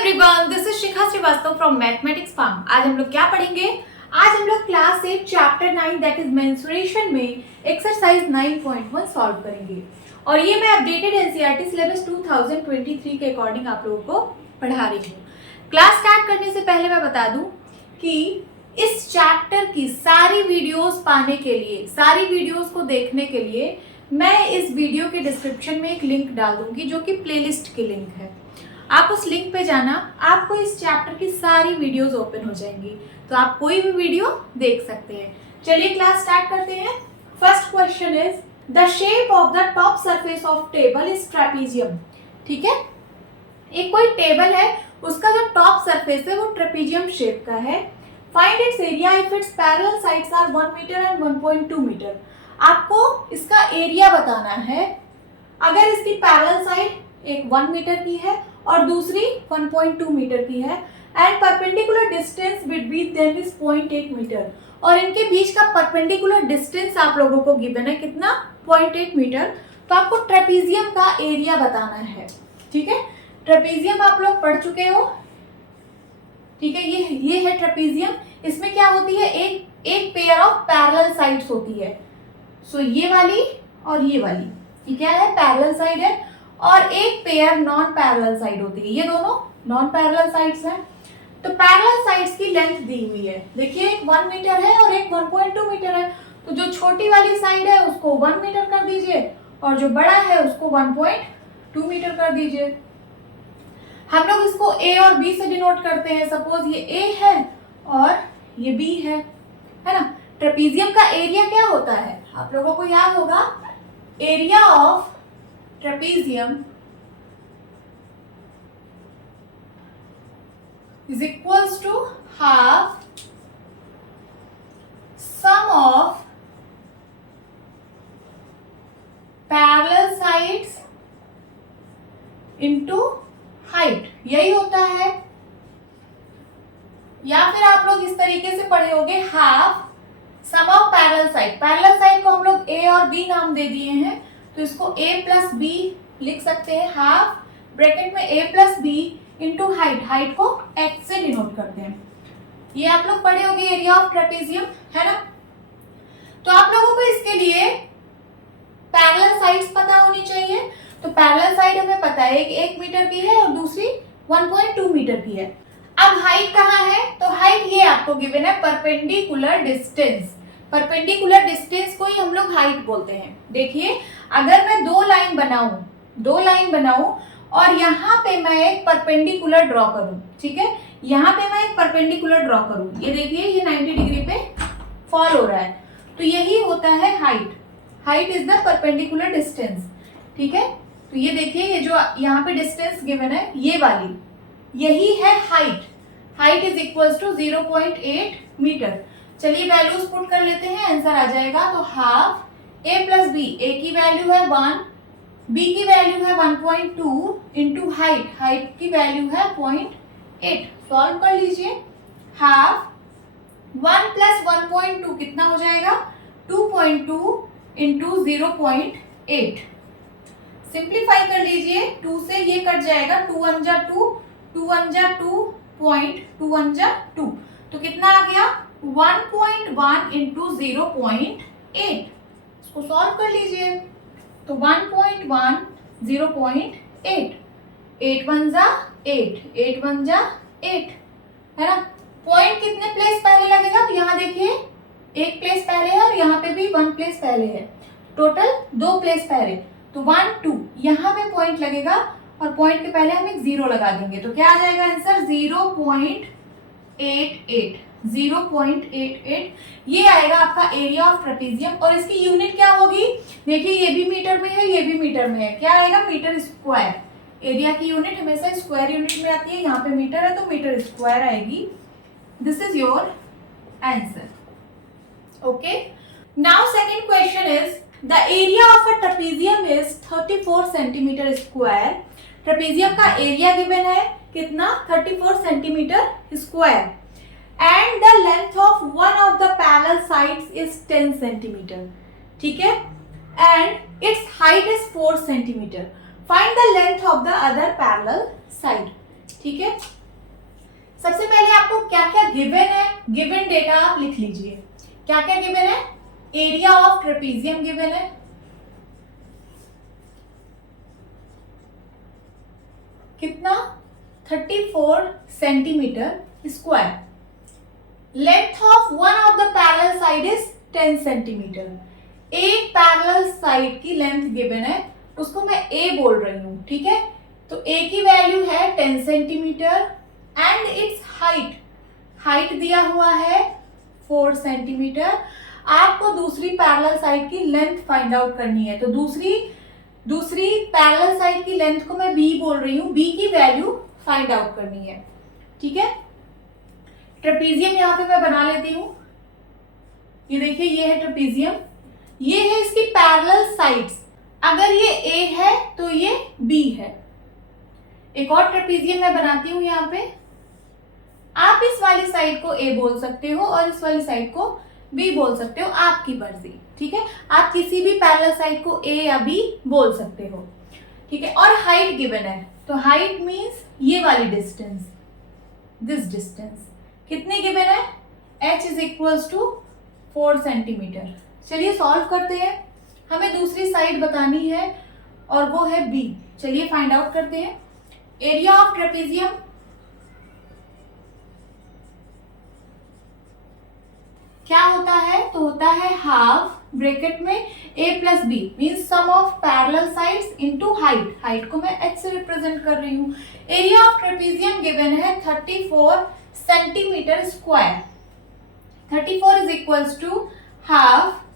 Everyone, this is Shikha Srivastava from mathematics farm. आज हम लोग क्या पढ़ेंगे? आज हम लोग class 8 chapter 9 that is mensuration में एक्सरसाइज 9.1 सॉल्व करेंगे। और ये मैं अपडेटेड एनसीईआरटी सिलेबस 2023 के अकॉर्डिंग आप लोगों को पढ़ा रही हूँ। क्लास स्टार्ट करने से पहले मैं बता दूं कि इस चैप्टर की सारी वीडियोस पाने के लिए, सारी वीडियोस को देखने के लिए मैं इस वीडियो के डिस्क्रिप्शन में एक लिंक डाल दूंगी जो कि प्लेलिस्ट की लिंक है। आप उस लिंक पे जाना, आपको इस चैप्टर की सारी वीडियोस ओपन हो जाएंगी, तो आप कोई भी वीडियो देख सकते हैं। चलिए क्लास स्टार्ट करते हैं। First question is the shape of the top surface of table is trapezium. ठीक है, एक कोई टेबल है, उसका जो टॉप सरफेस है वो ट्रेपीजियम शेप का है। Find its area if its parallel sides are 1 metre and 1.2 metre. आपको इसका एरिया बताना है। अगर इसकी पैरेलल साइड एक 1 मीटर की है और दूसरी 1.2 मीटर की है and perpendicular distance between them is 0.8 metre, और इनके बीच का परपेंडिकुलर डिस्टेंस आप लोगों को गिवन है कितना? 0.8 मीटर। तो आपको ट्रेपीजियम का एरिया बताना है। ठीक है, ट्रेपीजियम आप लोग पढ़ चुके हो। ठीक है, ये है ट्रेपीजियम। इसमें क्या होती है? एक पेयर ऑफ पैरेलल साइड्स होती है। सो ये वाली और ये वाली, ये क्या है? पैरेलल साइड है। और एक पेयर नॉन पैरेलल साइड होती है। ये दोनों नॉन पैरेलल साइड्स हैं। तो पैरेलल साइड्स की लेंथ दी हुई है। देखिए, एक 1 मीटर है और एक 1.2 मीटर है। तो जो छोटी वाली साइड है उसको 1 मीटर कर दीजिए और जो बड़ा है उसको 1.2 मीटर कर दीजिए। हम लोग इसको ए और बी से डिनोट करते हैं। सपोज ये ए है और ये बी है ना। ट्रेपीजियम का एरिया क्या होता है? आप लोगों को याद होगा, area of trapezium is equals to half sum of parallel sides into height। यही होता है। या फिर आप लोग इस तरीके से पढ़े होंगे, half sum of parallel side. Parallel side को हम लोग ए और बी नाम दे दिए हैं, तो इसको a प्लस बी लिख सकते हैं। हाफ ब्रैकेट में a plus B into height, height को h से डिनोट करते हैं। ये आप लोग पढ़े होंगे एरिया ऑफ ट्रेपीजियम, है ना। तो आप लोगों को इसके लिए पैरेलल साइड्स पता होनी चाहिए। तो पैरेलल साइड हमें पता है, एक 1 मीटर की है और दूसरी 1.2 मीटर की है। अब हाइट कहाँ है? तो हाइट ये आपको गिवन है परपेंडिकुलर डिस्टेंस। परपेंडिकुलर डिस्टेंस को ही हम लोग हाइट बोलते हैं। देखिए, अगर मैं दो लाइन बनाऊं और यहाँ पे मैं एक परपेंडिकुलर ड्रॉ करूं, ठीक है, यहाँ पे मैं एक परपेंडिकुलर ड्रॉ करूं, ये देखिए ये 90 डिग्री पे फॉल हो रहा है, तो यही होता है height. Height is the perpendicular distance. ठीक है, तो ये देखिए, ये जो यहाँ पे डिस्टेंस गिवन है ये वाली, यही है height. Height is equals to 0.8 metre. चलिए वैल्यूज पुट कर लेते हैं, आंसर आ जाएगा। तो half a plus B, A की वैल्यू है 1, b की वैल्यू है 1.2 इंटू हाइट, हाइट की वैल्यू है 0.8। सॉल्व कर लीजिए। हाफ 1 प्लस 1.2 कितना हो जाएगा? 2.2 इंटू 0.8। सिंप्लीफाई कर लीजिए, 2 से ये कट जाएगा, 2 1 जा 2, 2 1 जा 2, 2 1 जा 2, तो कितना आ गया? 1.1 इंटू 0.8। इसको सॉल्व कर लीजिए। तो 1.1 0.8, 8 1 जा 8, 8 1 जा 8, है ना। पॉइंट कितने प्लेस पहले लगेगा? तो यहाँ देखिए, एक प्लेस पहले है और यहाँ पे भी 1 प्लेस पहले है, टोटल 2 प्लेस पहले। तो 1 2 यहाँ पे पॉइंट लगेगा और पॉइंट के पहले हम एक 0 लगा देंगे, तो क्या आ जाएगा आंसर? 0.88। 0.88 ये आएगा आपका एरिया ऑफ ट्रेपीजियम। और इसकी यूनिट क्या होगी? देखिए, ये भी मीटर में है, ये भी मीटर में है। क्या आएगा? Metre square. एरिया की यूनिट हमेशा स्क्वायर यूनिट में आती है। यहाँ पे मीटर है तो मीटर स्क्वायर आएगी। This is your answer. Okay, now second question is the area of a trapezium is 34 centimetre square. Trapezium का एरिया गिवन है कितना? 34 centimetre square. And the length of one of the parallel sides is 10 centimeter. ठीक है, and its height is 4 centimeter. Find the length of the other parallel side. ठीक है। सबसे पहले आपको क्या क्या गिवन है, गिवन डेटा आप लिख लीजिए। क्या क्या गिवन है? एरिया ऑफ ट्रेपीजियम गिवन है, कितना? 34 centimetre square. Length of one of the parallel side is 10 centimetre. एक पैरेलल साइड की लेंथ गिवन है, उसको मैं ए बोल रही हूं, ठीक है। तो ए की वैल्यू है 10 सेंटीमीटर एंड इट्स हाइट दिया हुआ है 4 सेंटीमीटर। आपको दूसरी पैरेलल साइड की लेंथ फाइंड आउट करनी है, तो दूसरी पैरेलल साइड की लेंथ को मैं बी बोल रही हूँ, बी की वैल्यू फाइंड आउट करनी है, ठीक है। ट्रेपीजियम यहाँ पे मैं बना लेती हूँ। ये देखिए, ये है ट्रेपीजियम, ये है इसकी पैरेलल साइड्स। अगर ये ए है तो ये बी है। एक और ट्रेपीजियम मैं बनाती हूँ यहाँ पे। आप इस वाली साइड को ए बोल सकते हो और इस वाली साइड को बी बोल सकते हो, आपकी मर्जी, ठीक है। आप किसी भी पैरेलल साइड को ए या बी बोल सकते हो, ठीक है। और हाइट गिवन है, तो हाइट मींस ये वाली डिस्टेंस, दिस डिस्टेंस कितनी गिवन है? h is equals to 4 centimetre. चलिए सॉल्व करते हैं। हमें दूसरी साइड बतानी है और वो है बी। चलिए फाइंड आउट करते हैं। एरिया ऑफ ट्रेपीजियम क्या होता है? तो होता है हाफ ब्रैकेट में a plus B means sum of parallel sides into height. Height को मैं h से रिप्रेजेंट कर रही हूँ। एरिया ऑफ ट्रेपीजियम गिवन है 34 centimetre square. 34 is equals to half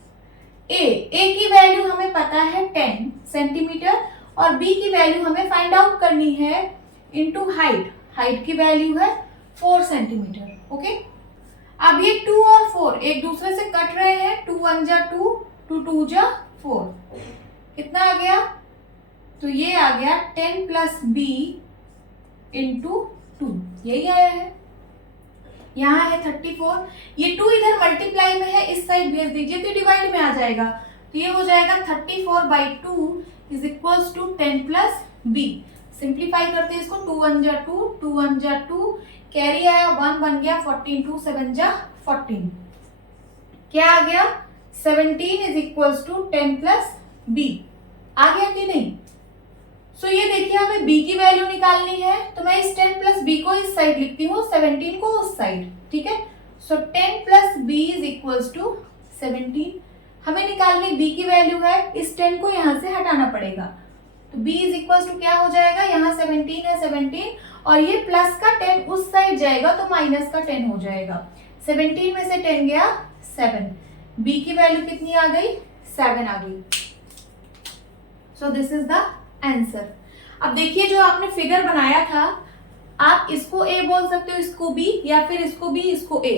A की वैल्यू हमें पता है 10 सेंटीमीटर और बी की वैल्यू हमें फाइंड आउट करनी है इनटू हाइट की वैल्यू है 4 सेंटीमीटर, ओके। अब ये 2 और 4 एक दूसरे से कट रहे हैं, 2 1 जा 2, 2 2 जा 4, कितना आ गया? तो ये आ गया 10 प्लस बी इंटू 2, यही आया है। यहाँ है 34, ये 2 इधर मल्टीप्लाई में है, इस साइड भेज दीजिए तो डिवाइड में आ जाएगा। तो ये हो जाएगा 34/2 is equals to 10 plus B. Simplify करते हैं इसको, 2 1 जा 2, 2 1 जा 2, कैरी आया 1 बन गया 14, 2 7 जा 14, क्या आ गया? 17 is equals to 10 plus B. आ गया कि नहीं? सो ये देखिए, हमें b की वैल्यू निकालनी है, तो मैं इस 10 प्लस बी को इस साइड लिखती हूँ, 17 को उस साइड, ठीक है। So 10 plus B is equals to 17। हमें निकालनी b की वैल्यू है, इस 10 को यहाँ से हटाना पड़ेगा, तो b इज इक्वल्स टू क्या हो जाएगा? यहाँ 17 है 17 और ये प्लस का 10 उस साइड जाएगा तो माइनस का 10 हो जाएगा। 17 में से 10 गया 7, b की वैल्यू कितनी आ गई? 7 आ गई। सो दिस इज द आंसर। अब देखिए, जो आपने फिगर बनाया था, आप इसको a बोल सकते हो, इसको b, या फिर इसको b इसको a।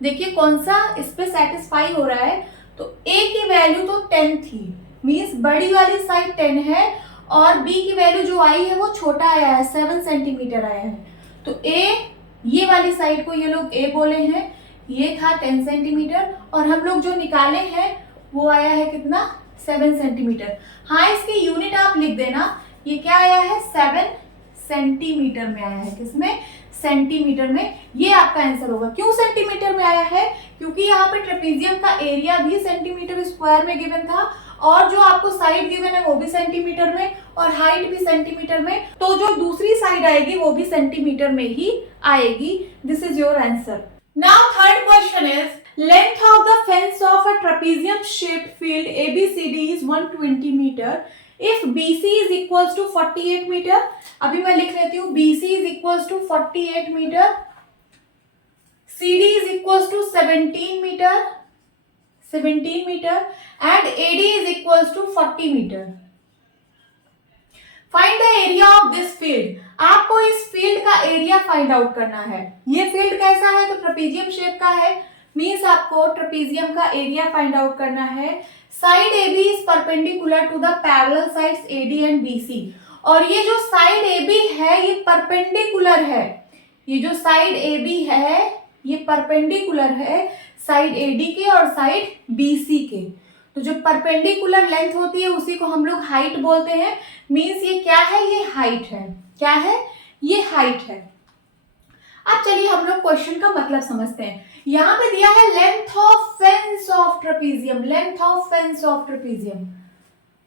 देखिए कौन सा इस पे सेटिस्फाई हो रहा है। तो a की वैल्यू तो 10 थी, मींस बड़ी वाली साइड 10 है और b की वैल्यू जो आई है वो छोटा आया है, 7 सेंटीमीटर आया है। तो a, ये वाली साइड को ये लोग a बोले हैं, ये था 10 सेंटीमीटर और हम लोग जो निकाले हैं वो आया है कितना? 7 सेंटीमीटर। हाँ, इसके यूनिट आप लिख देना, ये क्या आया है? 7 सेंटीमीटर में आया है। किसमें? सेंटीमीटर में। ये आपका आंसर होगा। क्यों सेंटीमीटर में आया है? क्योंकि यहाँ पे ट्रेपीजियम का एरिया भी सेंटीमीटर स्क्वायर में गिवन था और जो आपको साइड गिवन है वो भी सेंटीमीटर में और हाइट भी सेंटीमीटर में, तो जो दूसरी साइड आएगी वो भी सेंटीमीटर में ही आएगी। This is your answer. Now third question is, length of the fence of a trapezium shaped field ABCD is 120 meter if BC is equals to 48 meter। अभी मैं लिख लेती हूँ, BC is equals to 48 meter, CD is equals to 17 meter and AD is equals to 40 meter। Find the area of this field. आपको इस field का area find out करना है। ये फील्ड कैसा है? तो ट्रेपीजियम शेप का है, मींस आपको ट्रेपीजियम का एरिया फाइंड आउट करना है। Side AB is perpendicular to the parallel sides AD and BC, और ये जो साइड AB है ये परपेंडिकुलर है। ये जो साइड AB है ये परपेंडिकुलर है साइड AD के और साइड BC के। तो जो परपेंडिकुलर लेंथ होती है उसी को हम लोग हाइट बोलते हैं। मींस ये क्या है? ये हाइट है। क्या है? ये हाइट है। अब चलिए हम लोग क्वेश्चन का मतलब समझते हैं। यहाँ पे दिया है length of fence of trapezium, length of fence of trapezium.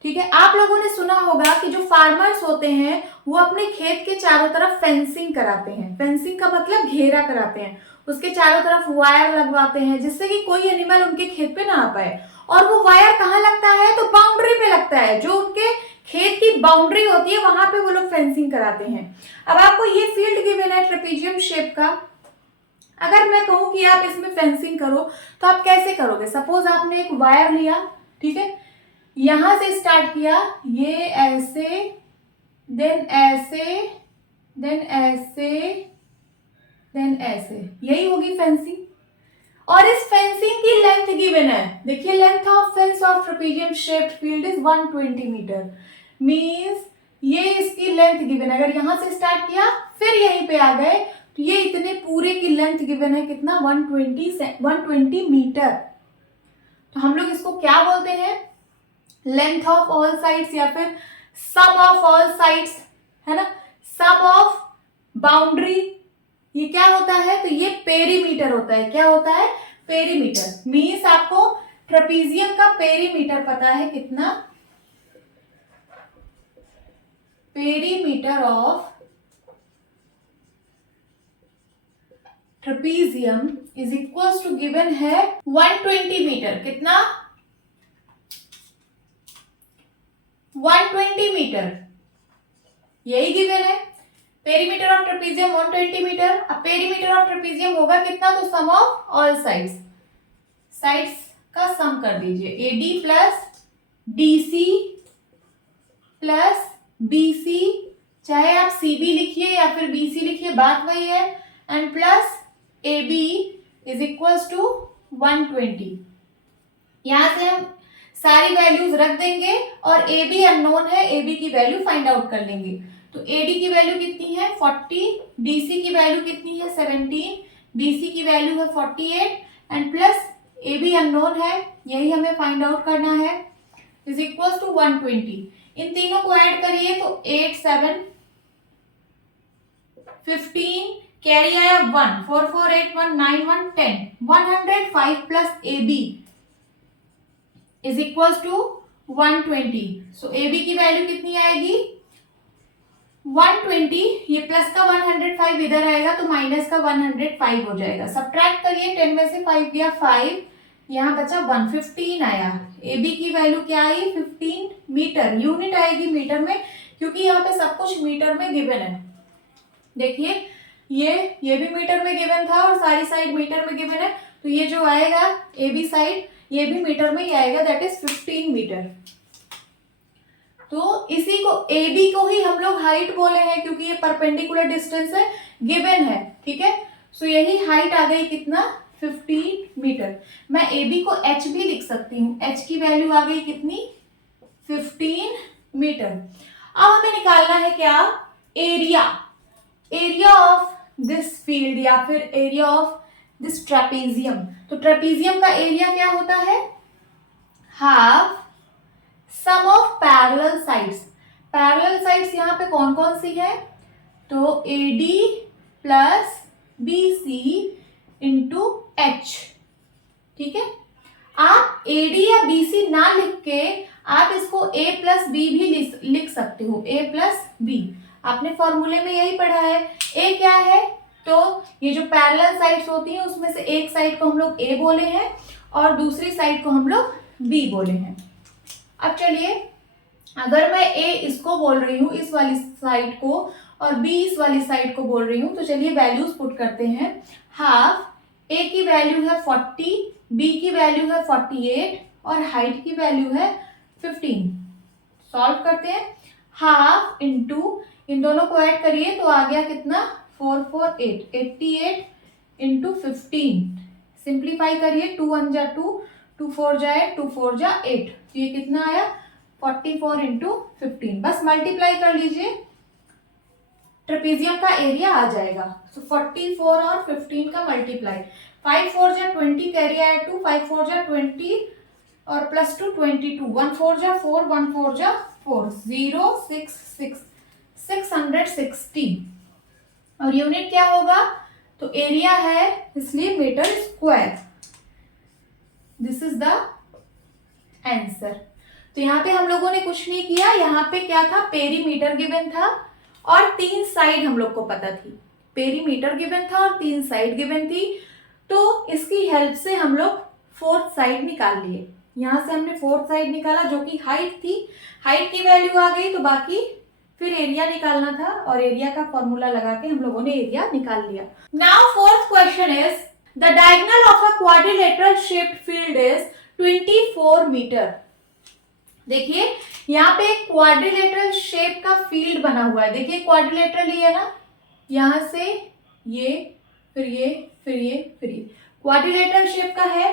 ठीक है, आप लोगों ने सुना होगा कि जो फार्मर्स होते हैं वो अपने खेत के चारों तरफ फेंसिंग कराते हैं। फेंसिंग का मतलब घेरा कराते हैं, उसके चारों तरफ वायर लगवाते हैं जिससे कि कोई एनिमल उनके खेत पे ना आ पाए। और वो वायर कहाँ लगता है, तो बाउंड्री पे लगता है, जो उनके खेत की बाउंड्री होती है वहां पे वो लोग फेंसिंग कराते हैं। अब आपको ये फील्ड गिवन है ट्रेपीजियम शेप का। अगर मैं कहूं कि आप इसमें फेंसिंग करो तो आप कैसे करोगे? सपोज आपने एक वायर लिया, ठीक है, यहां से स्टार्ट किया, ये ऐसे, देन ऐसे, देन ऐसे, देन ऐसे, यही होगी फेंसिंग। और इस फेंसिंग की लेंथ गिवन है, देखिए length of fence of trapezium shaped field is 120 metre, means ये इसकी लेंथ गिवन है। अगर यहां से स्टार्ट किया फिर यहीं पे आ गए तो ये इतने पूरे की लेंथ गिवन है, कितना? 120 मीटर। तो हम लोग इसको क्या बोलते हैं? लेंथ ऑफ ऑल साइड्स या फिर सम ऑफ ऑल साइड्स, है ना, सम ऑफ बाउंड्री। ये क्या होता है? तो ये पेरीमीटर होता है। क्या होता है? पेरीमीटर। मींस आपको ट्रेपीजियम का पेरीमीटर पता है कितना? Perimeter of trapezium is equal to given है 120 मीटर। कितना? 120 मीटर, यही गिवन है। Perimeter of trapezium 120 metre. अब पेरीमीटर ऑफ ट्रेपीजियम होगा कितना? तो sum of all sides, sides का सम कर दीजिए, AD plus DC plus BC, चाहे आप सीबी लिखिए या फिर बीसी लिखिए, बात वही है, and plus AB is equals to 120। यहां से हम सारी वैल्यूज रख देंगे और AB अननोन है, AB की वैल्यू फाइंड आउट कर लेंगे। तो AD की वैल्यू कितनी है? 40, DC की वैल्यू कितनी है? 17, BC की वैल्यू है 48 एंड प्लस AB अननोन है, यही हमें फाइंड आउट करना है, इज इक्वल्स टू 120। इन तीनों को ऐड करिए तो 8, 7, 15, कैरी आया 1, 4, 4, 8, 1, 9, 1, 10, 105 plus AB is equal to 120। So AB की वैल्यू कितनी आएगी? 120, ये प्लस का 105 इधर आएगा तो माइनस का 105 हो जाएगा। सब्ट्रैक्ट करिए, 10 में से 5 गया 5, यहाँ बचा 115 आया। AB की वैल्यू क्या आई? 15 मीटर। यूनिट आएगी मीटर में, क्योंकि यहाँ पे सब कुछ मीटर में गिवन है। देखिए ये भी मीटर में गिवन था और सारी साइड मीटर में गिवन है, तो ये जो आएगा AB साइड ये भी मीटर में ही आएगा, दैट इज 15 मीटर। तो इसी को AB को ही हम लोग हाइट बोले हैं क्योंकि ये परपेंडिकुलर डिस्टेंस है, गिवन है, ठीक है। सो यही हाइट आ गई कितना? 15 मीटर। मैं AB को H भी लिख सकती हूँ, H की वैल्यू आ गई कितनी? 15 मीटर। अब हमें निकालना है क्या? Area, area of this field या फिर एरिया ऑफ दिस ट्रेपीजियम। तो ट्रेपीजियम का एरिया क्या होता है? Half sum of parallel sides. Parallel sides यहाँ पे कौन कौन सी है? तो AD plus BC into H, ठीक है। आप AD या BC ना लिख के आप इसको A प्लस B भी लिख सकते हो, A प्लस B। आपने फॉर्मूले में यही पढ़ा है। A क्या है? तो ये जो पैरेलल साइड्स होती हैं उसमें से एक साइड को हम लोग A बोले हैं और दूसरी साइड को हम लोग B बोले हैं। अब चलिए, अगर मैं A इसको बोल रही हूँ, इस वाली साइड को, और B इस वाली साइड को बोल रही हूँ, तो चलिए वैल्यूज पुट करते हैं। हाफ A की वैल्यू है 40, B की वैल्यू है 48 और हाइट की वैल्यू है 15। सॉल्व करते हैं। हाफ इंटू इन दोनों को ऐड करिए तो आ गया कितना? 4, 4, 8, 88 इंटू 15। सिंप्लीफाई करिए, 2 1 जा 2, 2 4 जाए, 2 4 जा 8, तो ये कितना आया? 44 इंटू 15। बस मल्टीप्लाई कर लीजिए, ट्रेपीजियम का एरिया आ जाएगा। सो 44 और 15 का मल्टीप्लाई, 5 4 जा 20, कैरी आया 2, 5 4 जा 20 और प्लस 2 22, 1 4 जा 4, 1 4 जा 4, 0 6 6, 660। और यूनिट क्या होगा, तो एरिया है इसलिए metre square. This is the answer. तो यहाँ पे हम लोगों ने कुछ नहीं किया, यहाँ पे क्या था, पेरीमीटर गिवन था और 3 साइड हम लोग को पता थी। पेरीमीटर गिवन था और 3 साइड गिवन थी, तो इसकी हेल्प से हम लोग 4th साइड निकाल लिए। यहाँ से हमने 4th साइड निकाला जो कि हाइट थी, हाइट की वैल्यू आ गई, तो बाकी फिर एरिया निकालना था और एरिया का फॉर्मूला लगा के हम लोगों ने एरिया निकाल लिया। Now 4th question is the diagonal of a quadrilateral shaped field is 24 metre. देखिए यहाँ पे एक क्वाड्रिलेटरल शेप का फील्ड बना हुआ है। देखिए क्वाड्रिलेटरल ही है ना, यहां से ये फिर ये फिर ये फिर ये क्वाड्रिलेटरल शेप का है।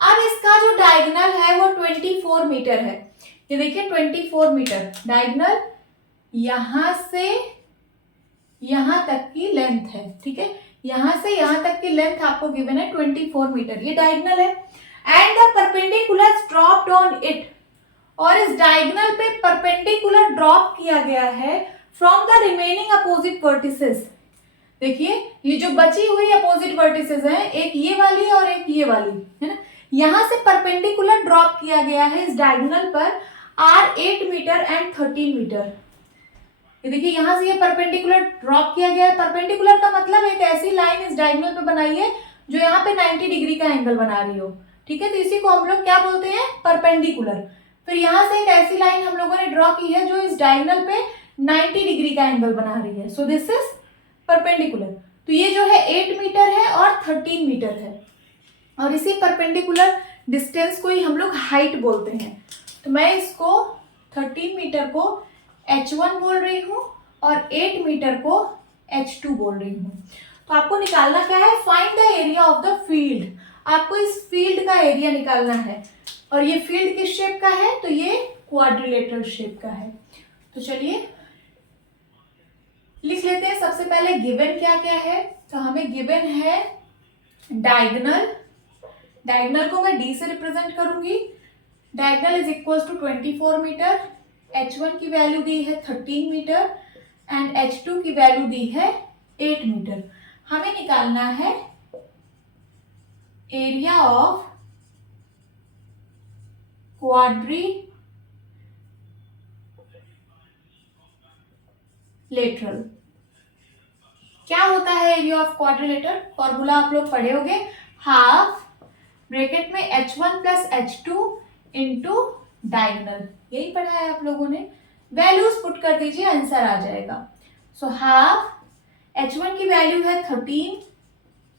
अब इसका जो डायगोनल है वो 24 मीटर है। ये देखिए 24 मीटर डायगोनल, यहां से यहां तक की लेंथ है। ठीक है, यहां से यहां तक की लेंथ आपको गिवन है 24 मीटर, ये डायगोनल है। And the perpendicular dropped on it, और इस डायगोनल पे परपेंडिकुलर ड्रॉप किया गया है from the remaining opposite vertices. देखिए ये जो बची हुई अपोजिट वर्टिसेस हैं, एक ये वाली और एक ये वाली, है ना, यहां से परपेंडिकुलर ड्रॉप किया गया है इस डायगोनल पर आर 8 मीटर एंड 13 मीटर। ये देखिए यहां से ये परपेंडिकुलर ड्रॉप किया गया है। परपेंडिकुलर का मतलब एक ऐसी लाइन इस डायगोनल पे बनाई है जो यहाँ पे 90 डिग्री का एंगल बना रही हो। ठीक है, तो इसी को हम लोग क्या बोलते हैं, परपेंडिकुलर। फिर यहां से एक ऐसी लाइन हम लोगों ने ड्रॉ की है जो इस डायगोनल पे 90 डिग्री का एंगल बना रही है। So this is perpendicular. तो ये जो है 8 मीटर है और 13 मीटर है, और इसी परपेंडिकुलर डिस्टेंस को ही हम लोग हाइट बोलते हैं। तो मैं इसको 13 मीटर को h1 बोल रही हूँ और 8 मीटर को h2 बोल रही हूँ। तो आपको निकालना क्या है, find the area of the field. आपको इस फील्ड का एरिया निकालना है, और ये फील्ड किस शेप का है, तो ये क्वाड्रिलेटरल शेप का है। तो चलिए लिख लेते हैं। सबसे पहले गिवन क्या क्या है, तो हमें गिवन है डायगोनल। डायगोनल को मैं d से रिप्रेजेंट करूंगी। Diagonal is equal to 24 metre, h1 की वैल्यू दी है 13 मीटर एंड h2 की वैल्यू दी है 8 मीटर। हमें निकालना है एरिया ऑफ क्वाड्रिलेटरल। क्या होता है एरिया ऑफ क्वाड्रिलेटरल, फॉर्मूला आप लोग पढ़े होंगे, हाफ ब्रैकेट में h1 plus h2 into diagonal. यही पढ़ा है आप लोगों ने। वैल्यूज पुट कर दीजिए, आंसर आ जाएगा। सो हाफ h1 की वैल्यू है 13,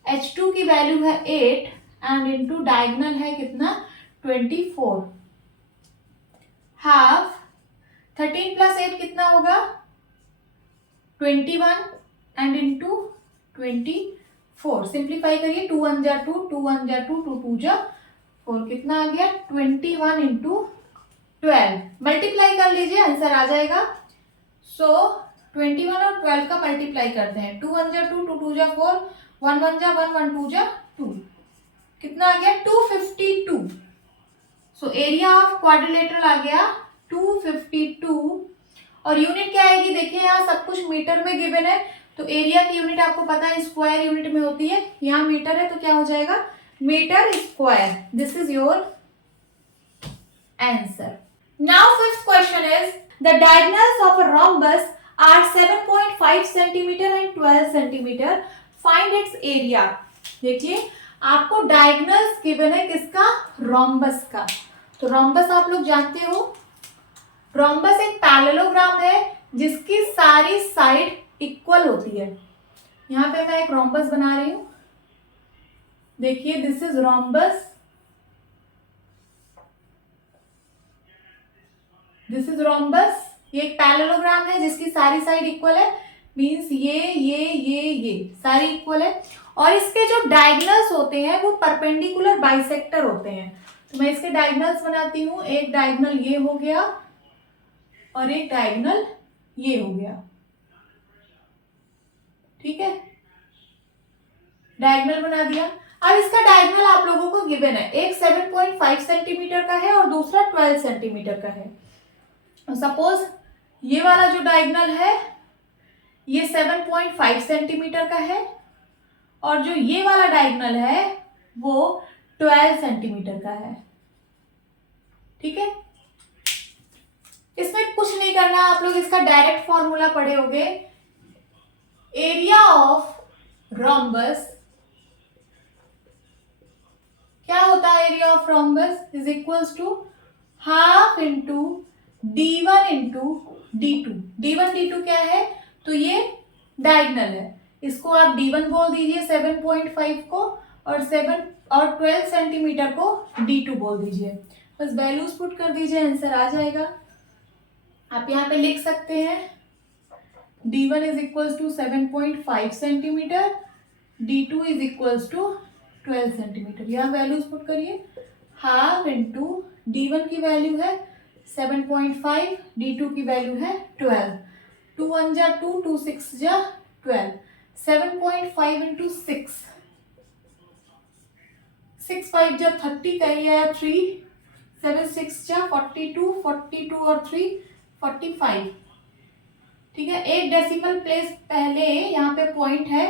h2 की वैल्यू है 8 एंड इंटू डायगोनल है कितना, 24। हाफ 13 प्लस 8 कितना होगा, 21 एंड इंटू 24। सिंप्लीफाई करिए, 2 1 जा 2, 2 1 जा 2, 2 2 जा 4, कितना आ गया 21 इंटू 12। मल्टीप्लाई कर लीजिए, आंसर आ जाएगा। सो 21 और 12 का मल्टीप्लाई करते हैं, 2 1 जा 2, 2 2 जा 4, 1 1 जा 1, 1 2 जा 2, कितना आ गया 252। सो एरिया ऑफ क्वाड्रिलेटरल आ गया 252। और यूनिट क्या आएगी, देखिए यहाँ सब कुछ मीटर में गिवन है, तो एरिया की यूनिट आपको पता है स्क्वायर यूनिट में होती है। यहाँ मीटर है तो क्या हो जाएगा, metre square. This is your answer. Now fifth question is the diagonals of a rhombus are 7.5 centimetre and 12 centimetre, find its area. देखिए आपको डायगोनल्स गिवन है किसका, रोम्बस का। तो रोम्बस आप लोग जानते हो, रोम्बस एक पैरेललोग्राम है जिसकी सारी साइड इक्वल होती है। यहाँ पे मैं एक रोम्बस बना रही हूं, देखिए this is rhombus, this is rhombus. ये एक पैरेललोग्राम है जिसकी सारी साइड इक्वल है, मींस ये सारी इक्वल है। और इसके जो डायगोनल्स होते हैं वो परपेंडिकुलर बाइसेक्टर होते हैं। तो मैं इसके डायगोनल्स बनाती हूँ, एक डायगोनल ये हो गया और एक डायगोनल ये हो गया, ठीक है, डायगोनल बना दिया। अब इसका डायगोनल आप लोगों को गिवन है, एक 7.5 सेंटीमीटर का है और दूसरा 12 सेंटीमीटर का है। सपोज ये वाला जो डायगोनल है ये 7.5 सेंटीमीटर का है, और जो ये वाला डायगोनल है वो 12 सेंटीमीटर का है। ठीक है, इसमें कुछ नहीं करना, आप लोग इसका डायरेक्ट फॉर्मूला पढ़े होंगे। एरिया ऑफ रोम्बस, क्या होता है area of rhombus, is equals to half into d1 into d2। d1 d2 क्या है, तो ये डायगोनल है, इसको आप d1 बोल दीजिए 7.5 को, और 7 और 12 सेंटीमीटर को d2 बोल दीजिए। बस वैल्यूज पुट कर दीजिए, आंसर आ जाएगा। आप यहाँ पे लिख सकते हैं d1 is equals to 7.5 centimetre, d2 is equals to 12 centimetre. यहाँ वैल्यूज पुट करिए, हाफ इंटू d1 की वैल्यू है 7.5, d2 की वैल्यू है 12, 2 1 जा 2, 2 6 जा 12, 7.5 इंटू 6, 6 5 जा 30 का एरिया है 3, 7 6 जा 42, 42 और 3 45। ठीक है, एक डेसिमल प्लेस पहले यहाँ पे पॉइंट है,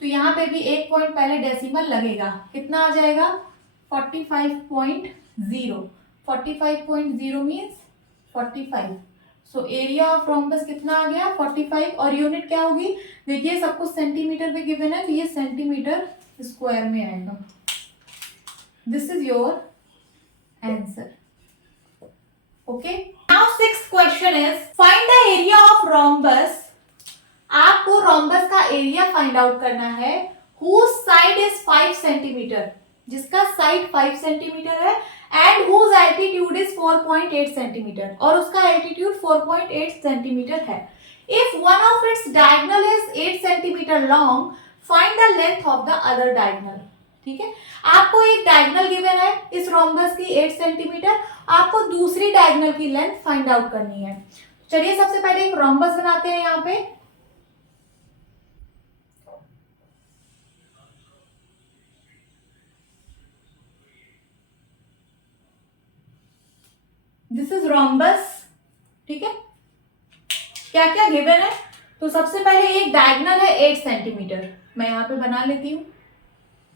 तो यहाँ पे भी एक पॉइंट पहले डेसिमल लगेगा, कितना आ जाएगा 45.0, 45.0 means 45। So area of rhombus कितना आ गया 45, और यूनिट क्या होगी, देखिए सब कुछ सेंटीमीटर में गिवन है, तो ये सेंटीमीटर स्क्वायर में आएगा। This is your answer. Okay, now sixth question is find the area of rhombus. आपको रोम्बस का एरिया फाइंड आउट करना है, whose साइड इज 5 सेंटीमीटर, जिसका साइड 5 सेंटीमीटर है, and whose altitude is 4.8 centimetre, और उसका एल्टीट्यूड 4.8 सेंटीमीटर है। If one of its diagonal is 8 centimetre long, find the length of the other diagonal। ठीक है, आपको एक डायगोनल गिवन है इस रोम्बस की 8 सेंटीमीटर, आपको दूसरी डायगोनल की लेंथ फाइंड आउट करनी है। चलिए सबसे पहले एक रोम्बस बनाते हैं यहाँ पे। This is rhombus. ठीक है, क्या क्या गिवन है, तो सबसे पहले एक डायगोनल है 8 सेंटीमीटर, मैं यहाँ पे बना लेती हूँ।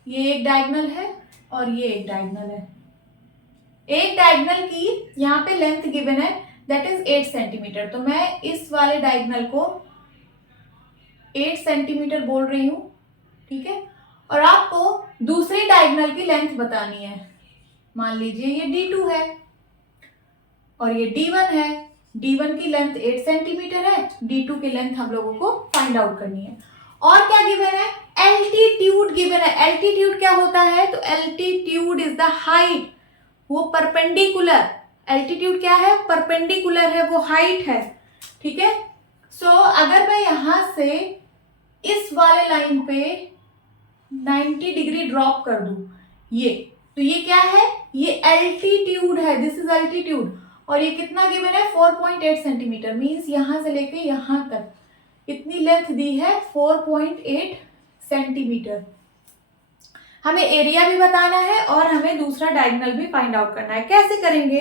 ये एक डायगोनल है और ये एक डायगोनल है। एक डायगोनल की यहाँ पे लेंथ गिवन है दैट इज 8 सेंटीमीटर, तो मैं इस वाले डायगोनल को 8 सेंटीमीटर बोल रही हूँ। ठीक है, और आपको दूसरी डायगोनल की लेंथ बतानी है। मान लीजिए ये d2 है और ये d1 है। d1 की लेंथ 8 सेंटीमीटर है, d2 की लेंथ हम लोगों को फाइंड आउट करनी है। और क्या गिवन है, एल्टीट्यूड गिवन है। एल्टीट्यूड क्या होता है, तो एल्टीट्यूड इज द हाइट, वो परपेंडिकुलर, एल्टीट्यूड क्या है, परपेंडिकुलर है, वो हाइट है। ठीक है, सो अगर मैं यहां से इस वाले लाइन पे 90 डिग्री ड्रॉप कर दूं, ये तो ये क्या है, ये एल्टीट्यूड है, दिस इज एल्टीट्यूड। और ये कितना गिवन है 4.8 सेंटीमीटर, मीन्स यहां से लेके यहां तक इतनी लेंथ दी है 4.8 सेंटीमीटर। हमें एरिया भी बताना है और हमें दूसरा डायगोनल भी फाइंड आउट करना है। कैसे करेंगे,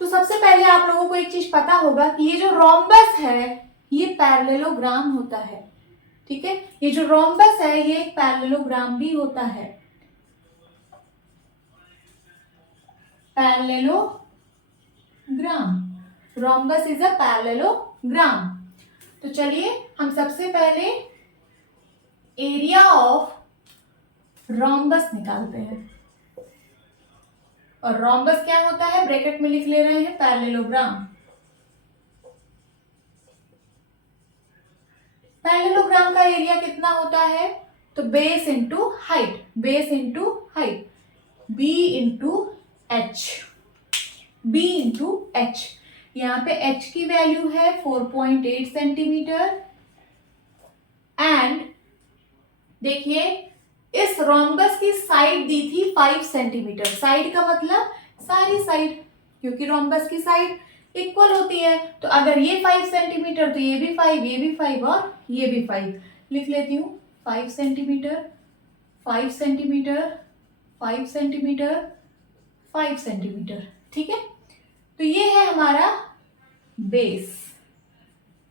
तो सबसे पहले आप लोगों को एक चीज पता होगा कि ये जो रोम्बस है ये पैरेललोग्राम होता है। ठीक है, ये जो रोम्बस है ये एक पैरेललोग्राम भी होता है, parallelogram. Rhombus is a parallelogram. तो चलिए हम सबसे पहले एरिया ऑफ रोम्बस निकालते हैं। और रोम्बस क्या होता है, ब्रैकेट में लिख ले रहे हैं पैरेललोग्राम। पैरेललोग्राम का एरिया कितना होता है, तो base into height, base into height, B into H, B into H. यहाँ पे h की वैल्यू है 4.8 सेंटीमीटर, एंड देखिए इस रोम्बस की साइड दी थी 5 सेंटीमीटर। साइड का मतलब सारी साइड, क्योंकि रोम्बस की साइड इक्वल होती है, तो अगर ये 5 सेंटीमीटर तो ये भी 5, ये भी 5 और ये भी 5। लिख लेती हूँ 5 सेंटीमीटर, 5 सेंटीमीटर, 5 सेंटीमीटर, 5 सेंटीमीटर। ठीक है, तो ये है हमारा बेस।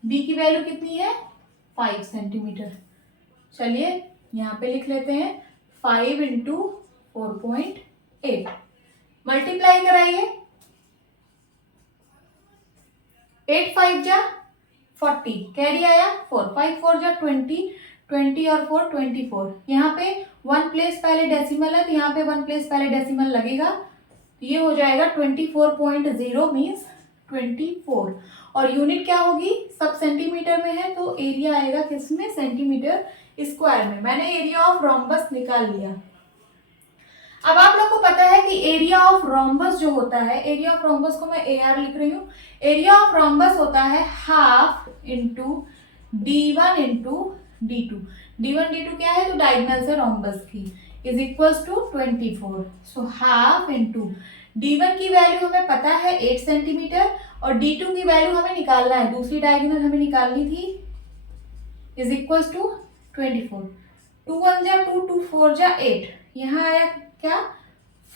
बी की वैल्यू कितनी है 5 सेंटीमीटर। चलिए यहाँ पे लिख लेते हैं 5 इंटू 4.8, मल्टीप्लाई कराइए। 8 5 जा 40, कैरी आया 4, 5 4 जा 20, 20 और 4 24। यहाँ पे 1 प्लेस पहले डेसिमल है तो यहाँ पे 1 प्लेस पहले डेसिमल लगेगा, ये हो जाएगा 24.0 मीन्स 24। और यूनिट क्या होगी, सब सेंटीमीटर में है तो एरिया आएगा किसमें, सेंटीमीटर स्क्वायर में। मैंने एरिया ऑफ रोम्बस निकाल लिया। अब आप लोग को पता है कि एरिया ऑफ रोम्बस जो होता है, एरिया ऑफ रोम्बस को मैं AR लिख रही हूँ, एरिया ऑफ रोम्बस होता है half into D1 into D2। D1 D2 क्या है, तो डायगोनल से रोम्बस की, is equals to 24। So half into D1 की वैल्यू हमें पता है 8 सेंटीमीटर और D2 की वैल्यू हमें निकालना है, दूसरी डायगोनल हमें निकालनी थी, इज इक्वल्स टू 24। 2 1 जा 2, 2 4 जा 8, यहाँ आया क्या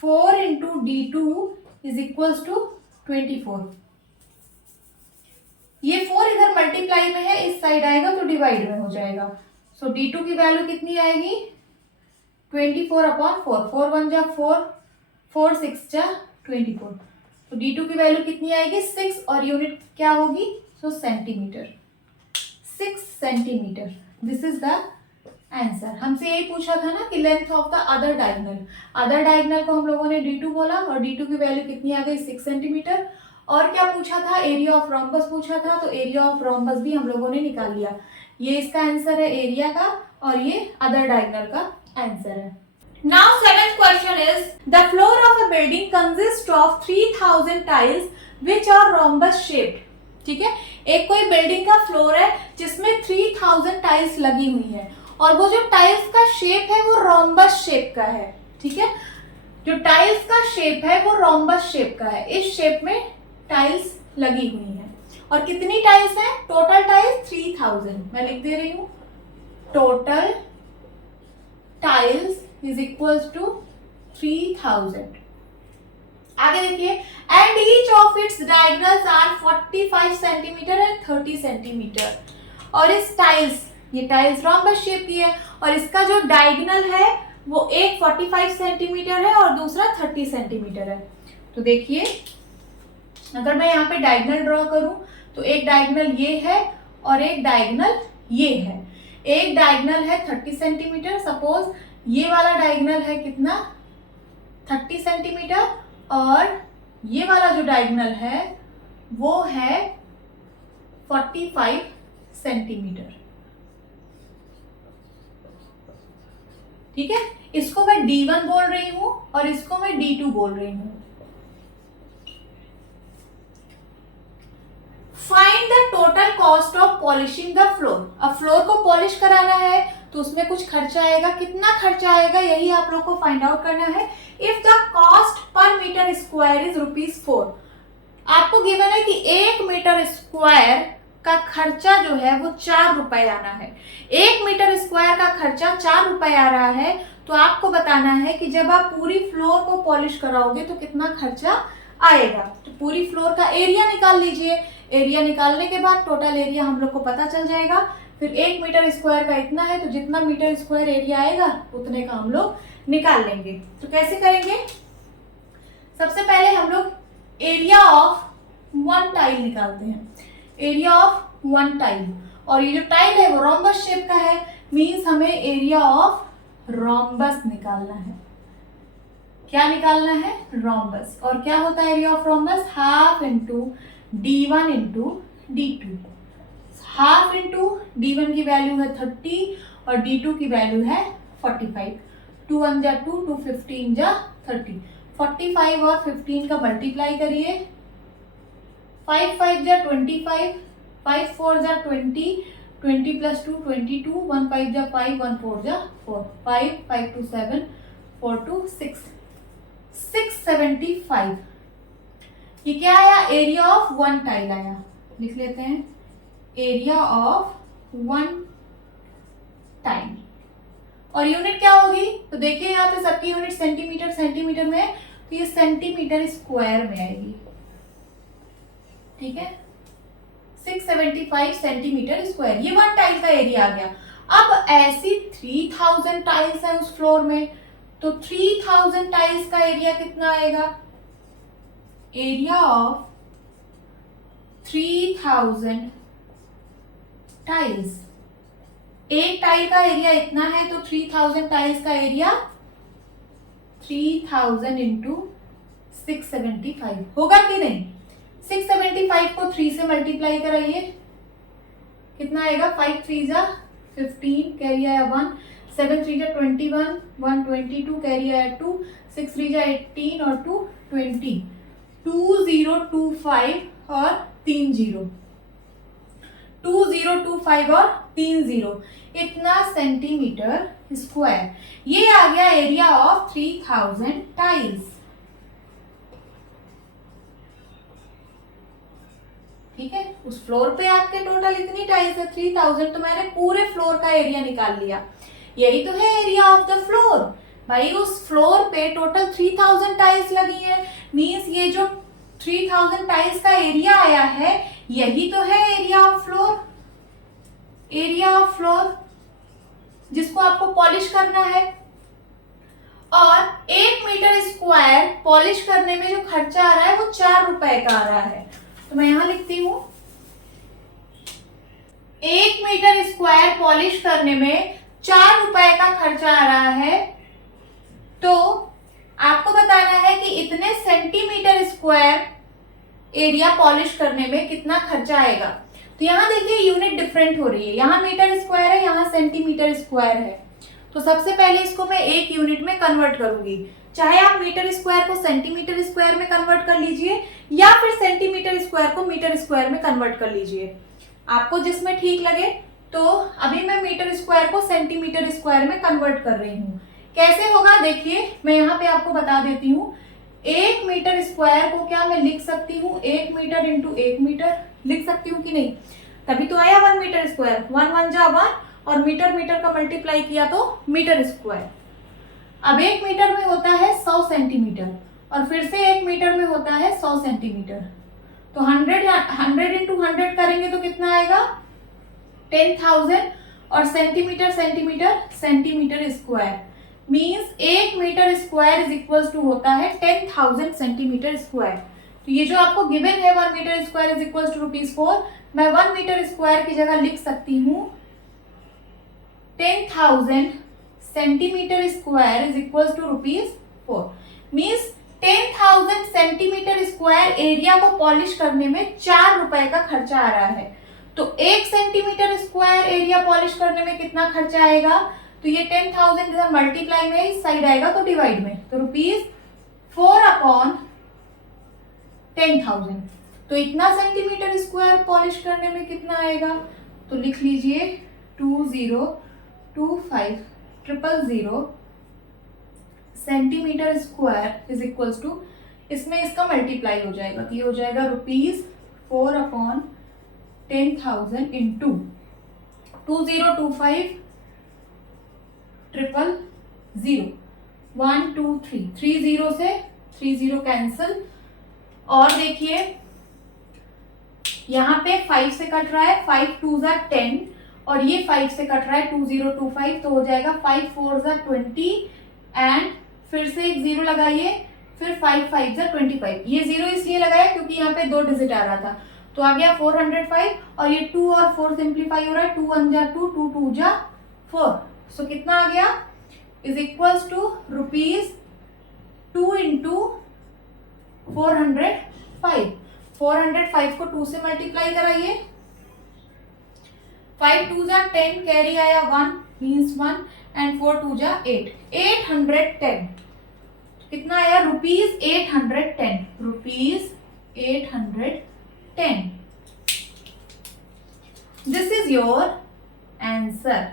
4 into D2 is equals to 24। ये 4 इधर मल्टीप्लाई में है, इस साइड आएगा तो डिवाइड में हो जाएगा। सो D2 की वैल्यू कितनी आएगी 24/4, 4 1 जा 4, 4 6 जा 24। तो D2 की वैल्यू कितनी आएगी 6 और यूनिट क्या होगी, so centimetre, 6 centimetre. This is the answer. हमसे यही पूछा था ना कि length of the other diagonal, other diagonal को हम लोगों ने D2 बोला और D2 की वैल्यू कितनी आ गई 6 सेंटीमीटर। और क्या पूछा था, एरिया ऑफ रोम्बस पूछा था, तो एरिया ऑफ रोम्बस भी हम लोगों ने निकाल लिया। ये इसका आंसर है एरिया का और ये अदर डायगोनल का आंसर है। Now seventh question is the floor of a building consists of 3000 tiles which are rhombus shaped। ठीक है, एक कोई बिल्डिंग का फ्लोर है जिसमें 3000 टाइल्स लगी हुई है और वो जो टाइल्स का शेप है वो रोम्बस शेप का है। ठीक है, जो टाइल्स का शेप है वो रोम्बस शेप का है, इस शेप में टाइल्स लगी हुई है। और कितनी टाइल्स है, टोटल टाइल्स 3000, मैं लिख दे रही हूं, total tiles is equals to 3000। आगे देखिए, and each of its diagonals are 45 centimetre and 30 centimetre. और इस टाइल्स, ये टाइल्स रोम्बस शेप की है और इसका जो डायगोनल है वो एक 45 सेंटीमीटर है और दूसरा 30 सेंटीमीटर है। तो देखिए, अगर मैं यहाँ पे डायगोनल ड्रॉ करूं तो एक डायगोनल ये है और एक डायगोनल ये है। एक डायगोनल है 30 सेंटीमीटर, सपोज ये वाला डायगोनल है कितना 30 सेंटीमीटर और ये वाला जो डायगोनल है वो है 45 सेंटीमीटर। ठीक है, इसको मैं D1 बोल रही हूं और इसको मैं D2 बोल रही हूं। Find the total cost of polishing the floor. अब फ्लोर को पॉलिश कराना है तो उसमें कुछ खर्चा आएगा, कितना खर्चा आएगा यही आप लोग को फाइंड आउट करना है। If the cost per metre square is ₹4, आपको गिवन है कि 1 मीटर स्क्वायर का खर्चा जो है वो 4 रुपए आना है। 1 मीटर स्क्वायर का खर्चा 4 रुपए आ रहा है तो आपको बताना है कि जब आप पूरी फ्लोर को पॉलिश कराओगे तो कितना खर्चा आएगा। तो पूरी फ्लोर का एरिया निकाल लीजिए, एरिया निकालने के बाद टोटल एरिया हम लोग को पता चल जाएगा। फिर 1 मीटर स्क्वायर का इतना है तो जितना मीटर स्क्वायर एरिया आएगा उतने का हम लोग निकाल लेंगे। तो कैसे करेंगे, सबसे पहले हम लोग एरिया ऑफ 1 टाइल निकालते हैं, एरिया ऑफ 1 टाइल। और ये जो टाइल है वो रोम्बस शेप का है, मीन्स हमें एरिया ऑफ रोम्बस निकालना है। क्या निकालना है, रोम्बस। और क्या होता है area of rhombus, half into D1 into D2। Half into D1 की वैल्यू है 30 और D2 की वैल्यू है 45। 2 1 जा 2, 2 15 जा 30। 45 और 15 का मल्टीप्लाई करिए, 5 5 जा 25, 5 4 जा 20, 20 प्लस 2 22, 1 5 जा 5, 1 4 जा 4, 5 5 2 7, 4 2 6, 675। ये क्या आया, एरिया ऑफ 1 टाइल आया। लिख लेते हैं एरिया ऑफ 1 टाइल। और यूनिट क्या होगी, तो देखिए यहाँ पे सबकी यूनिट सेंटीमीटर सेंटीमीटर में है तो ये सेंटीमीटर स्क्वायर में आएगी। ठीक है, 6 675 सेंटीमीटर स्क्वायर। ये 1 टाइल का एरिया आ गया। अब ऐसी 3000 टाइल्स है उस फ्लोर में, तो 3000 टाइल्स का एरिया कितना आएगा? एरिया ऑफ 3000 टाइल्स, एक टाइल का एरिया इतना है, तो 3000 टाइल्स का एरिया 3000 इंटू 675 होगा कि नहीं? 675 को 3 से मल्टीप्लाई कराइए, कितना आएगा? 5 3 जा 15, कैरी आया 1, 7 3 जा 21, 1 22, कैरी आया 2, 6 3 जा 18 और 2 20, 2025 और 3 0, 2025 और 3 0, इतना सेंटीमीटर स्क्वायर। ये आ गया एरिया ऑफ 3000 टाइल्स। ठीक है, उस फ्लोर पे आपके टोटल इतनी टाइल्स है 3000, तो मैंने पूरे फ्लोर का एरिया निकाल लिया। यही तो है एरिया ऑफ द फ्लोर। भाई उस फ्लोर पे टोटल 3000 टाइल्स लगी है, मींस ये जो 3000 टाइल्स का एरिया आया है यही तो है area of floor. Area of floor जिसको आपको पॉलिश करना है, और 1 मीटर स्क्वायर पॉलिश करने में जो खर्चा आ रहा है वो 4 रुपए का आ रहा है। तो मैं यहां लिखती हूं 1 मीटर स्क्वायर पॉलिश करने में 4 रुपए का खर्चा आ रहा है। तो आपको बताना है कि इतने सेंटीमीटर स्क्वायर एरिया पॉलिश करने में कितना खर्चा आएगा। तो यहाँ देखिए यूनिट डिफरेंट हो रही है, यहाँ मीटर स्क्वायर है, यहाँ सेंटीमीटर स्क्वायर है। तो सबसे पहले इसको मैं एक यूनिट में कन्वर्ट करूंगी, चाहे आप मीटर स्क्वायर को सेंटीमीटर स्क्वायर में कन्वर्ट कर लीजिए या फिर सेंटीमीटर स्क्वायर को मीटर स्क्वायर में कन्वर्ट कर लीजिए, आपको जिसमें ठीक लगे। तो अभी मैं मीटर स्क्वायर को सेंटीमीटर स्क्वायर में कन्वर्ट कर रही हूँ। कैसे होगा देखिए, मैं यहाँ पे आपको बता देती हूँ। 1 मीटर स्क्वायर को क्या मैं लिख सकती हूँ? 1 मीटर इंटू 1 मीटर लिख सकती हूँ कि नहीं? तभी तो आया 1 मीटर स्क्वायर, 1 1 जा 1 और मीटर मीटर का मल्टीप्लाई किया तो मीटर स्क्वायर। अब 1 मीटर में होता है 100 सेंटीमीटर और फिर से 1 मीटर में होता है 100 सेंटीमीटर। तो 100 इंटू 100 करेंगे तो कितना आएगा? 10,000 और centimetre centimetre centimetre square, means 1 metre square is equal to होता है 10,000 सेंटीमीटर स्क्वायर। तो ये जो आपको गिवन है 1 metre square is equal to ₹4, मैं 1 मीटर स्क्वायर की जगह लिख सकती हूँ 10,000 centimetre square is equal to ₹4, means 10,000 centimetre square area को पॉलिश करने में 4 रुपए का खर्चा आ रहा है। तो 1 सेंटीमीटर स्क्वायर एरिया पॉलिश करने में कितना खर्चा आएगा? तो ये 10,000 इधर मल्टीप्लाई में इस साइड आएगा तो डिवाइड में, तो ₹4/10,000। तो इतना सेंटीमीटर स्क्वायर पॉलिश करने में कितना आएगा? तो लिख लीजिए 2025,000 centimetre square is equals to, इसमें इसका मल्टीप्लाई हो जाएगा तो ये हो जाएगा ₹4/10,000 इंटू 2025,000 1 2 3 3 0 से 3 0 कैंसिल। और देखिए यहाँ पे 5 से कट रहा है, 5 2 जा 10 और ये 5 से कट रहा है 2025, तो हो जाएगा 5 4 जा 20 एंड फिर से एक 0 लगाइए, फिर 5 5 जा 25। ये 0 इसलिए लगाया क्योंकि यहाँ पे 2 डिजिट आ रहा था, तो आ गया 405 और ये 2 और 4 सिंप्लीफाई हो रहा है, 2 1 जा 2 2 2 जा 4। सो कितना आ गया? Is equals to ₹2 into 405। 405 को 2 से मल्टीप्लाई कराइए, 5 2 जा 10, कैरी आया 1 मीन्स 1 एंड 4 2 जा 8, 810। कितना आया? ₹810, ₹810। This is your answer.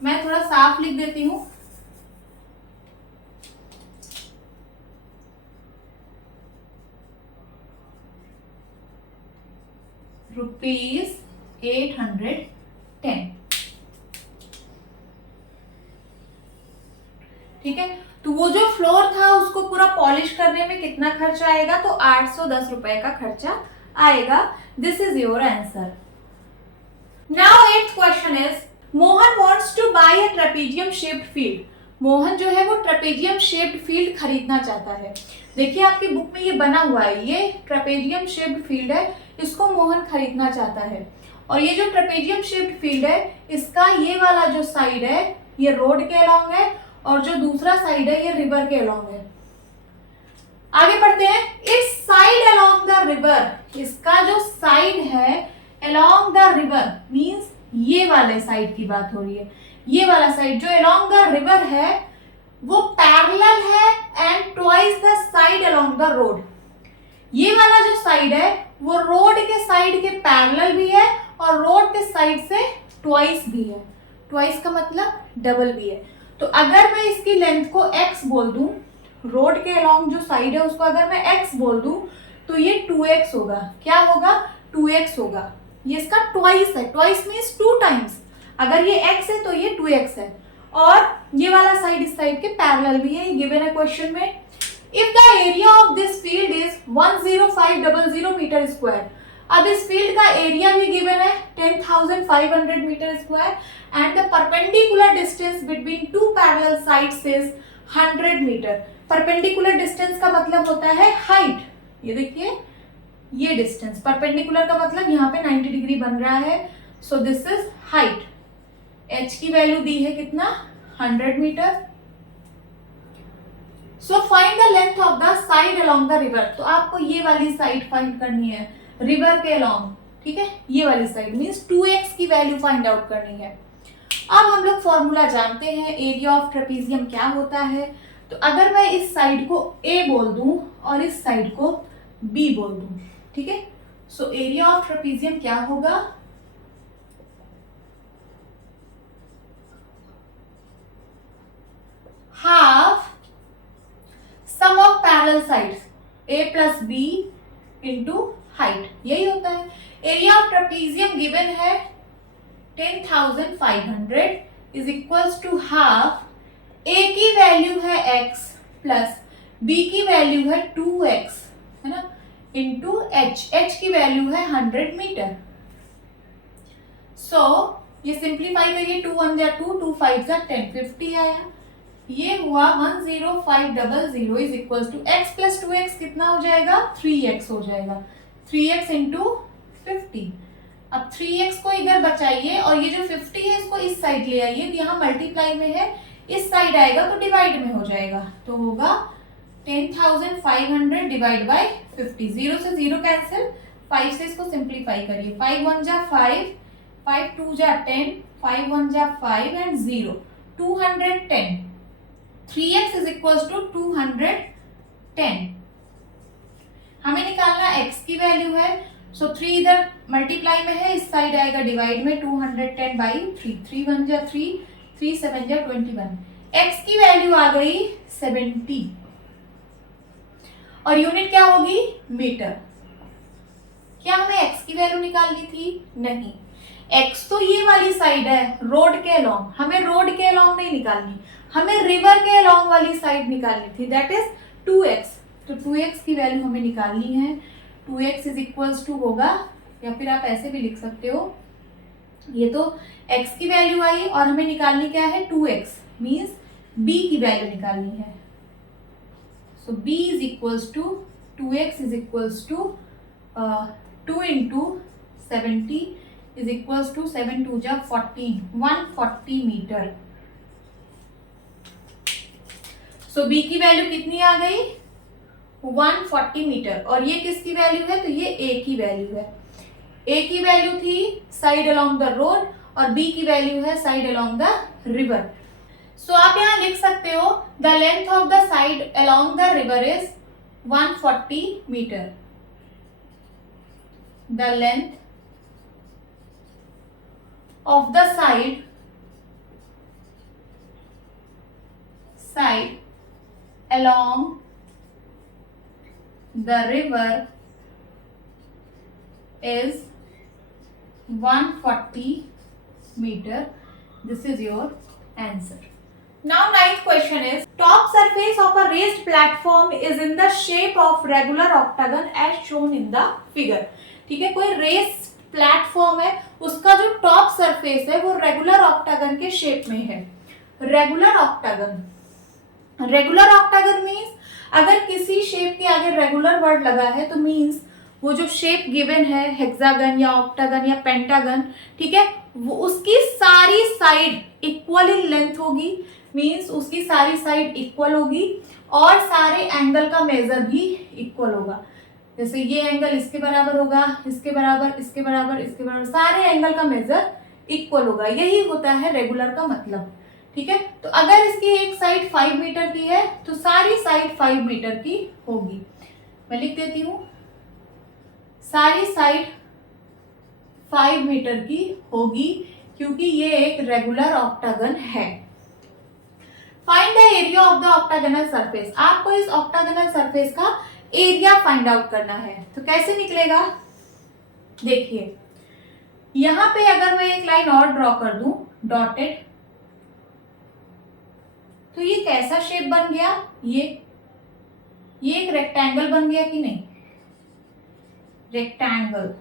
मैं थोड़ा साफ लिख देती हूं। ₹810। ठीक है, तो वो जो फ्लोर था उसको पूरा पॉलिश करने में कितना खर्चा आएगा, तो 810 रुपए का खर्चा आएगा। This is your answer. Now 8th question is Mohan wants to buy a trapezium shaped field. Mohan जो है वो ट्रेपेजियम शेप्ड फील्ड खरीदना चाहता है। देखिए आपकी बुक में ये बना हुआ है, ये ट्रेपेजियम शेप्ड फील्ड है, इसको मोहन खरीदना चाहता है। और ये जो ट्रेपेजियम शेप्ड फील्ड है, इसका ये वाला जो साइड है ये रोड के अलोंग है और जो दूसरा साइड है ये रिवर के अलोंग है। आगे पढ़ते हैं। It's side along the river, इसका जो साइड है अलोंग द रिवर मींस ये वाले साइड की बात हो रही है। ये वाला साइड जो अलोंग द रिवर है वो पैरेलल है and twice the side along the road. ये वाला जो साइड है वो रोड के साइड के पैरेलल भी है और रोड के साइड से ट्वाइस भी है। ट्वाइस का मतलब डबल भी है। तो अगर मैं इसकी लेंथ को x बोल दूं, रोड के अलोंग जो साइड है उसको अगर मैं x बोल दूं तो ये 2x होगा। क्या होगा? 2x होगा। ये इसका ट्वाइस है। Twice means 2 times. अगर ये x है तो ये 2x है। और ये वाला साइड इस साइड के पैरेलल भी है। ये गिवन है क्वेश्चन में। If the area of this field is 10500 metre square. अब इस फील्ड का एरिया भी गिवन है 10,500 metre square and the perpendicular distance between two parallel sides is 100 metre. परपेंडिकुलर डिस्टेंस का मतलब होता है हाइट। ये देखिए ये डिस्टेंस, परपेंडिकुलर का मतलब यहाँ पे 90 डिग्री बन रहा है। So this is height. h की वैल्यू दी है कितना? 100 metre. So find the length of the side along the river. तो आपको ये वाली साइड फाइंड करनी है रिवर के अलोंग, ठीक है। ये वाली साइड मींस 2x की वैल्यू फाइंड आउट करनी है। अब हम लोग फॉर्मूला जानते हैं, एरिया ऑफ ट्रेपेजियम क्या होता है। तो अगर मैं इस साइड को a बोल दूं और इस साइड को b बोल दूं, ठीक है। सो एरिया ऑफ ट्रेपेजियम क्या होगा? Half sum of parallel sides a plus b into height, यही होता है। एरिया ऑफ ट्रेपेजियम गिवन है 10,500 is equals to half a की वैल्यू है x प्लस b की वैल्यू है 2x, है ना, इंटू h की वैल्यू है 100 मीटर। सो ये सिंप्लीफाई करिए, 2 1 जा 2, 2 5 जा 10, 50 आया। ये हुआ 10500 is equal to x plus 2x कितना हो जाएगा? 3x हो जाएगा। 3x into 50। अब 3x को इधर बचाइए और ये जो 50 है इसको इस साइड ले आइए। यहाँ मल्टीप्लाई में है, इस साइड आएगा तो डिवाइड में हो जाएगा। तो होगा 10,500 डिवाइड बाय 50। 0 से 0 कैंसिल, 5 से इसको सिंप्लीफाई करिए। 5 1 जा 5, 5 2 जा 10, 5 1 जा 5 and 0, 210। 3x is equal to 210। हमें निकालना x की वैल्यू है। सो 3 इधर मल्टीप्लाई में है, इस साइड आएगा डिवाइड में, 210 बाई 3, 3 1 जा 3, 3 7 जा 21। x की वैल्यू आ गई 70 और यूनिट क्या होगी? मीटर। क्या हमें x की वैल्यू निकालनी थी? नहीं, x तो ये वाली साइड है रोड के अलोंग, हमें रोड के अलोंग नहीं निकालनी, हमें रिवर के अलोंग वाली साइड निकालनी थी, दैट इज 2x। तो 2x की वैल्यू हमें निकालनी है। 2x इज इक्वल्स टू होगा, या फिर आप ऐसे भी लिख सकते हो, ये तो x की वैल्यू आई और हमें निकालनी क्या है? 2x मीन्स b की वैल्यू निकालनी है। So b is equals to 2x is equals to 2 into 70 is equals to 7 2 जा 14, 140 मीटर। सो b की वैल्यू कितनी आ गई? 140 मीटर। और ये किसकी वैल्यू है? तो ये a की वैल्यू है। a की वैल्यू थी साइड अलोंग द रोड और b की वैल्यू है side along the river. So आप यहाँ लिख सकते हो the length of the side along the river is 140 metre. The length of the side along the river is 140 meter. This is your answer. Now ninth question is, top surface of a raised platform is in the shape of regular octagon as shown in the figure. ठीक है, कोई raised platform है, उसका जो top surface है वो regular octagon के shape में है. Regular octagon, regular octagon means अगर किसी शेप के आगे रेगुलर वर्ड लगा है तो मीन्स वो जो शेप गिवन है हेक्सागन या ऑक्टागन या पेंटागन, ठीक है, वो उसकी सारी साइड इक्वल इन लेंथ होगी, मीन्स उसकी सारी साइड इक्वल होगी और सारे एंगल का मेजर भी इक्वल होगा. जैसे ये एंगल इसके बराबर होगा, इसके बराबर, इसके बराबर, इसके बराबर, सारे एंगल का मेजर इक्वल होगा. यही होता है रेगुलर का मतलब. ठीक है, तो अगर इसकी एक साइड 5 मीटर की है तो सारी साइड 5 मीटर की होगी. मैं लिख देती हूं, सारी साइड 5 मीटर की होगी क्योंकि ये एक रेगुलर ऑक्टागन है. Find the area of the octagonal surface. आपको इस ऑक्टागोनल सरफेस का एरिया फाइंड आउट करना है. तो कैसे निकलेगा, देखिए यहां पे अगर मैं एक लाइन और ड्रॉ कर दूं डॉटेड, तो ये कैसा शेप बन गया, ये एक रेक्टेंगल बन गया कि नहीं, रेक्टेंगल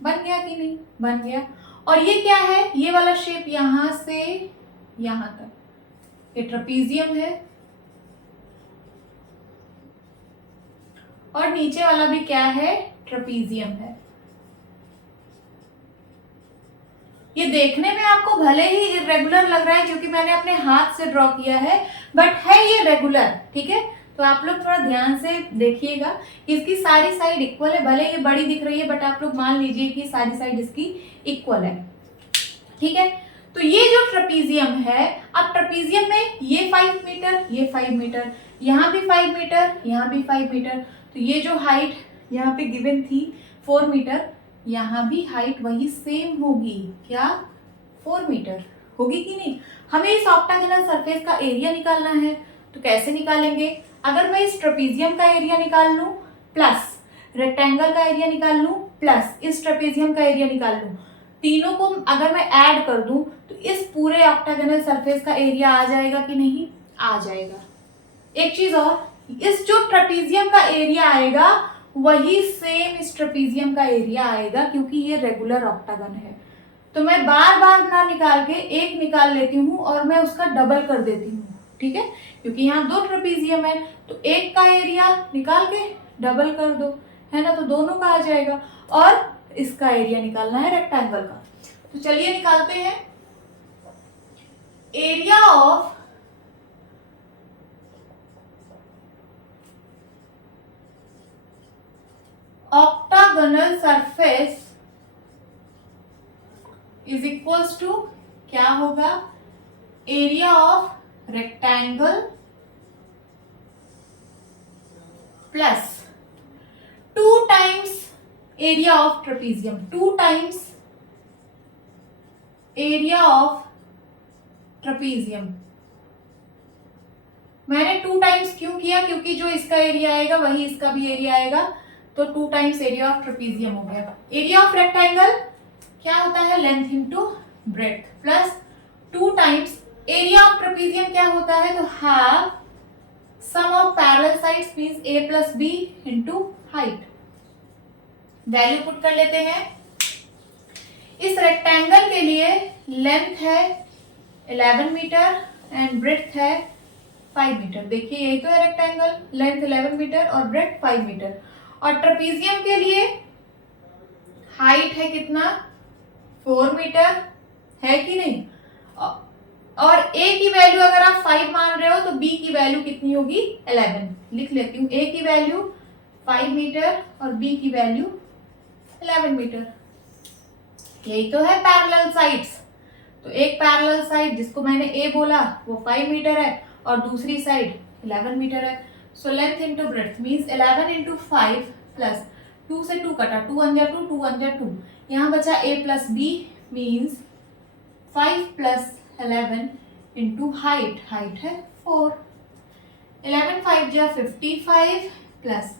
बन गया कि नहीं, बन गया. और ये क्या है, ये वाला शेप यहां से यहां तक, ये ट्रेपीजियम है और नीचे वाला भी क्या है, ट्रेपीजियम है. ये देखने में आपको भले ही इरेगुलर लग रहा है क्योंकि मैंने अपने हाथ से ड्रॉ किया है, बट है ये रेगुलर. ठीक है, तो आप लोग थोड़ा ध्यान से देखिएगा, इसकी सारी साइड इक्वल है, भले ये बड़ी दिख रही है बट आप लोग मान लीजिए कि सारी साइड इसकी इक्वल है. ठीक है, तो ये जो ट्रेपीजियम है, अब ट्रेपीजियम में ये 5 मीटर, ये 5 मीटर, यहाँ भी 5 मीटर, यहाँ भी 5 मीटर, तो ये जो हाइट यहाँ पे गिवन थी 4 मीटर, यहाँ भी हाइट वही सेम होगी, क्या 4 मीटर होगी कि नहीं. हमें इस ऑक्टागोनल सरफेस का एरिया निकालना है, तो कैसे निकालेंगे, अगर मैं इस ट्रेपीजियम का एरिया निकाल लूं प्लस रेक्टेंगल का एरिया निकाल लूं प्लस इस ट्रेपीजियम का एरिया निकाल लूं, तीनों को अगर मैं ऐड कर दूं तो इस पूरे ऑक्टागोनल सरफेस का एरिया आ जाएगा कि नहीं, आ जाएगा. एक चीज और, इस जो ट्रेपीजियम का एरिया आएगा वही सेम इस ट्रेपीजियम का एरिया आएगा क्योंकि ये रेगुलर ऑक्टागन है. तो मैं बार बार ना निकाल के एक निकाल लेती हूँ और मैं उसका डबल कर देती हूँ. ठीक है, क्योंकि यहाँ 2 ट्रेपीजियम है तो एक का एरिया निकाल के डबल कर दो, है ना, तो दोनों का आ जाएगा. और इसका एरिया निकालना है रेक्टेंगल का. तो चलिए निकालते हैं. Area of octagonal surface is equals to क्या होगा, area of rectangle plus 2 times area of trapezium, 2 times area of trapezium. मैंने 2 टाइम्स क्यों किया, क्योंकि जो इसका एरिया आएगा वही इसका भी एरिया आएगा, तो 2 टाइम्स एरिया ऑफ ट्रेपीजियम हो गया. एरिया ऑफ रेक्टेंगल क्या होता है, length into breadth, plus 2 times area of trapezium क्या होता है, तो half sum of parallel sides means a plus b into height. Value put कर लेते हैं. इस रेक्टेंगल के लिए लेंथ है 11 मीटर एंड ब्रेड्थ है 5 मीटर. देखिए यही तो है रेक्टेंगल, लेंथ 11 मीटर और ब्रेड्थ 5 मीटर. और ट्रेपीजियम के लिए हाइट है कितना, 4 मीटर, है कि नहीं. और a की वैल्यू अगर आप 5 मान रहे हो तो b की वैल्यू कितनी होगी, 11. लिख लेती हूँ, a की वैल्यू 5 मीटर और b की वैल्यू 11 मीटर. यही तो है पैरेलल साइड्स. तो एक पैरेलल साइड जिसको मैंने a बोला वो 5 मीटर है और दूसरी साइड 11 मीटर है. So length into breadth means 11 into 5 plus 2 से 2 कटा, 2 1 जा 2, 2 1 जा 2, यहाँ बचा a plus b means 5 plus 11 into height, height है 4. 11 5 जा 55 प्लस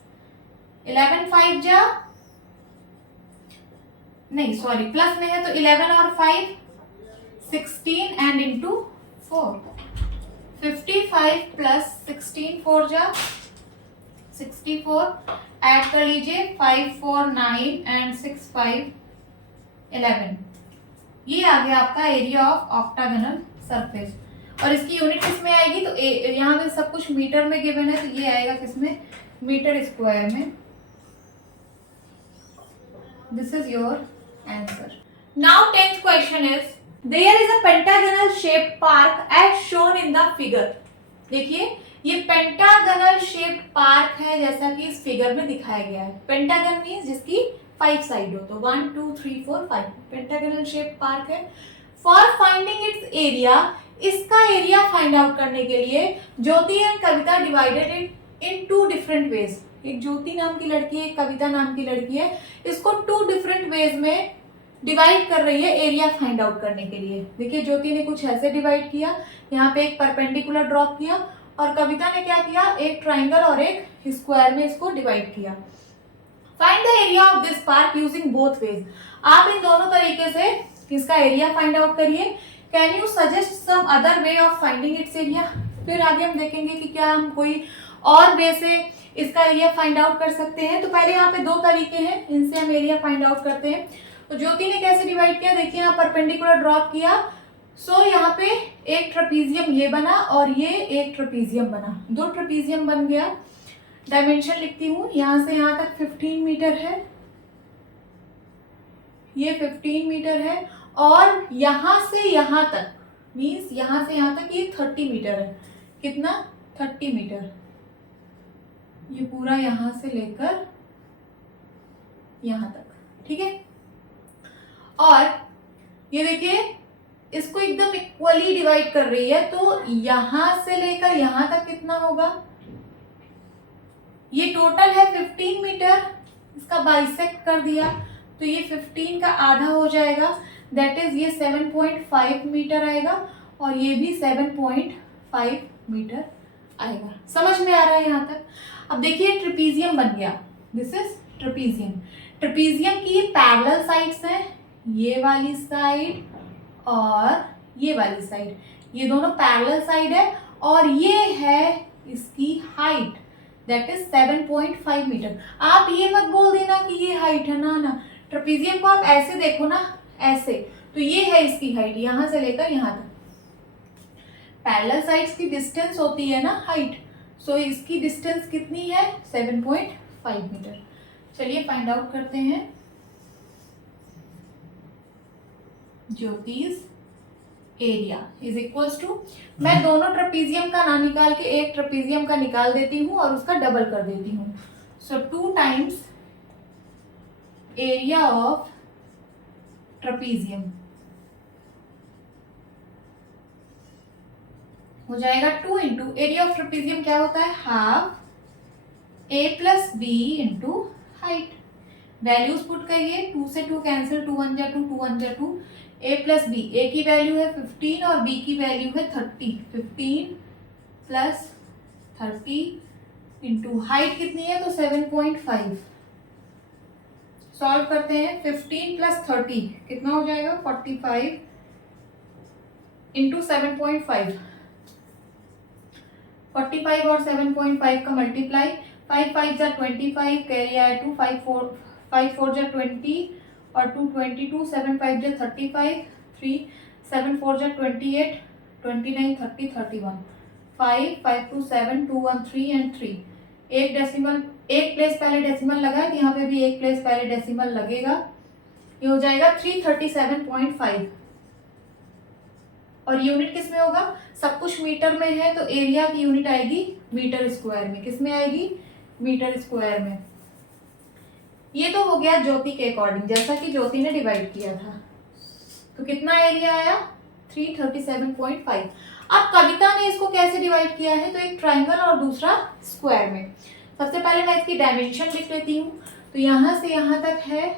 11 5 जा, नहीं सॉरी प्लस में है तो 11 और 5 16 एंड इंटू 4 55 प्लस 16 4 जा 64, ऐड कर लीजिए 5 4 9 एंड 6 5 11। ये आ गया आपका एरिया ऑफ ऑक्टागोनल सरफेस। और इसकी यूनिट किस में आएगी, तो यहाँ पे सब कुछ मीटर में गिवन है, तो ये आएगा किसमें, मीटर स्क्वायर में। This is your answer. Now 10th question is, there is a pentagonal shaped park as shown in the figure. देखिए ये पेंटागोनल शेप्ड पार्क है जैसा कि इस फिगर में दिखाया गया है। पेंटागन मीन्स जिसकी 5 साइड हो, तो 1 2 3 4 5 पेंटागोनल शेप्ड पार्क है। फॉर फाइंडिंग इट्स एरिया, इसका एरिया फाइंड आउट करने के लिए Jyoti and Kavita divided it in 2 different ways. एक ज्योति नाम की लड़की है, एक कविता नाम की लड़की है, इसको 2 डिफरेंट वेज में डिवाइड कर रही है एरिया फाइंड आउट करने के लिए। देखिए ज्योति ने कुछ ऐसे डिवाइड किया, यहाँ पे एक परपेंडिकुलर ड्रॉप किया, और कविता ने क्या किया, एक ट्राइंगल और एक स्क्वायर में इसको डिवाइड किया। Find the area of this park using both ways. आप इन दोनों तरीके से इसका एरिया फाइंड आउट करिए। Can you suggest some other way of finding its area. फिर आगे हम देखेंगे कि क्या हम कोई और वे से इसका एरिया फाइंड आउट कर सकते हैं। तो पहले यहाँ पे 2 तरीके हैं, इनसे हम एरिया फाइंड आउट करते हैं। तो ज्योति ने कैसे डिवाइड किया, देखिए यहाँ परपेंडिकुलर ड्रॉप किया, सो यहाँ पे एक ट्रेपीजियम ये बना और ये एक ट्रेपीजियम बना, 2 ट्रेपीजियम बन गया। डायमेंशन लिखती हूँ, यहाँ से यहाँ तक 15 मीटर है, ये 15 मीटर है, और यहाँ से यहाँ तक मीन्स यहाँ से यहाँ तक ये 30 मीटर है। कितना, 30 मीटर। ये पूरा यहाँ से लेकर यहाँ तक, ठीक है। और ये देखिए इसको एकदम इक्वली डिवाइड कर रही है, तो यहां से लेकर यहां तक कितना होगा, ये टोटल है 15 मीटर। इसका बाइसेक्ट कर दिया तो ये 15 का आधा हो जाएगा, दैट इज ये 7.5 मीटर आएगा, और ये भी 7.5 मीटर आएगा। समझ में आ रहा है यहाँ तक। अब देखिए ट्रेपीजियम बन गया, दिस इज ट्रेपीजियम। ट्रेपीजियम की पैरेलल साइड्स हैं, ये वाली साइड और ये वाली साइड, ये दोनों पैरेलल साइड है, और ये है इसकी हाइट, दैट इज 7.5 मीटर। आप ये मत बोल देना कि ये हाइट है, ना, ट्रेपीजियम को आप ऐसे देखो ना, ऐसे, तो ये है इसकी हाइट, यहां से लेकर यहां तक। पैरेलल साइड्स की डिस्टेंस होती है ना हाइट, सो इसकी डिस्टेंस कितनी है, 7.5 मीटर। चलिए फाइंड आउट करते हैं। ज्योतिष एरिया इज इक्वल्स टू, मैं दोनों ट्रेपीजियम का ना निकाल के एक ट्रेपीजियम का निकाल देती हूँ और उसका डबल कर देती हूँ। सो 2 टाइम्स एरिया ऑफ ट्रेपीजियम हो जाएगा 2 इंटू एरिया ऑफ ट्रेपीजियम क्या होता है, half A plus B into height. Values put करिए, 2 से 2 कैंसिल, 2 1 जा 2, 2 1 जा 2। ए प्लस बी, ए की वैल्यू है 15 और बी की वैल्यू है 30। 15 प्लस 30 इंटू हाइट कितनी है, तो 7.5। सॉल्व करते हैं, 15 प्लस 30 कितना हो जाएगा, 45 इंटू 7.5। 45 और 7.5 का मल्टीप्लाई, 5 5 जा 25, कैरी आया 2, 5 4 जा 20 और 2 22, 7 5 जा 35, 3 7 4 जा 28, 29 30 31, 5 5 2 7 2 1 3 एंड 3। एक डेसिमल, एक प्लेस पहले डेसिमल लगा है, यहाँ पे भी एक प्लेस पहले डेसिमल लगेगा, ये हो जाएगा 337.5। और यूनिट किस में होगा, सब कुछ मीटर में है, तो एरिया की यूनिट आएगी मीटर स्क्वायर में। किस में आएगी, मीटर स्क्वायर में। ये तो हो गया ज्योति के अकॉर्डिंग, जैसा कि ज्योति ने डिवाइड किया था। तो कितना एरिया आया, 337.5। अब कविता ने इसको कैसे डिवाइड किया है, तो एक ट्राइंगल और दूसरा स्क्वायर में। सबसे पहले मैं इसकी डायमेंशन लिख लेती हूँ। तो यहाँ से यहाँ तक है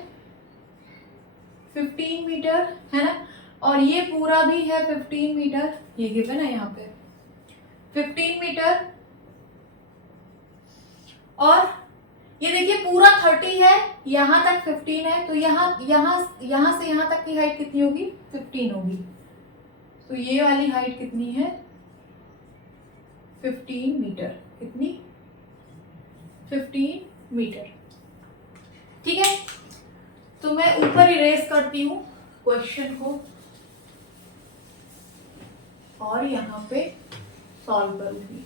15 मीटर, है ना, और ये पूरा भी है 15 मीटर, ये गिवन है यहाँ पे 15 मीटर। और ये देखिए पूरा 30 है, यहाँ तक 15 है, तो यहाँ से यहाँ तक की हाइट कितनी होगी, 15 होगी। तो ये वाली हाइट कितनी है 15 मीटर। कितनी 15 मीटर। ठीक है, तो मैं ऊपर इरेज करती हूँ क्वेश्चन को और यहाँ पे सॉल्व करूंगी।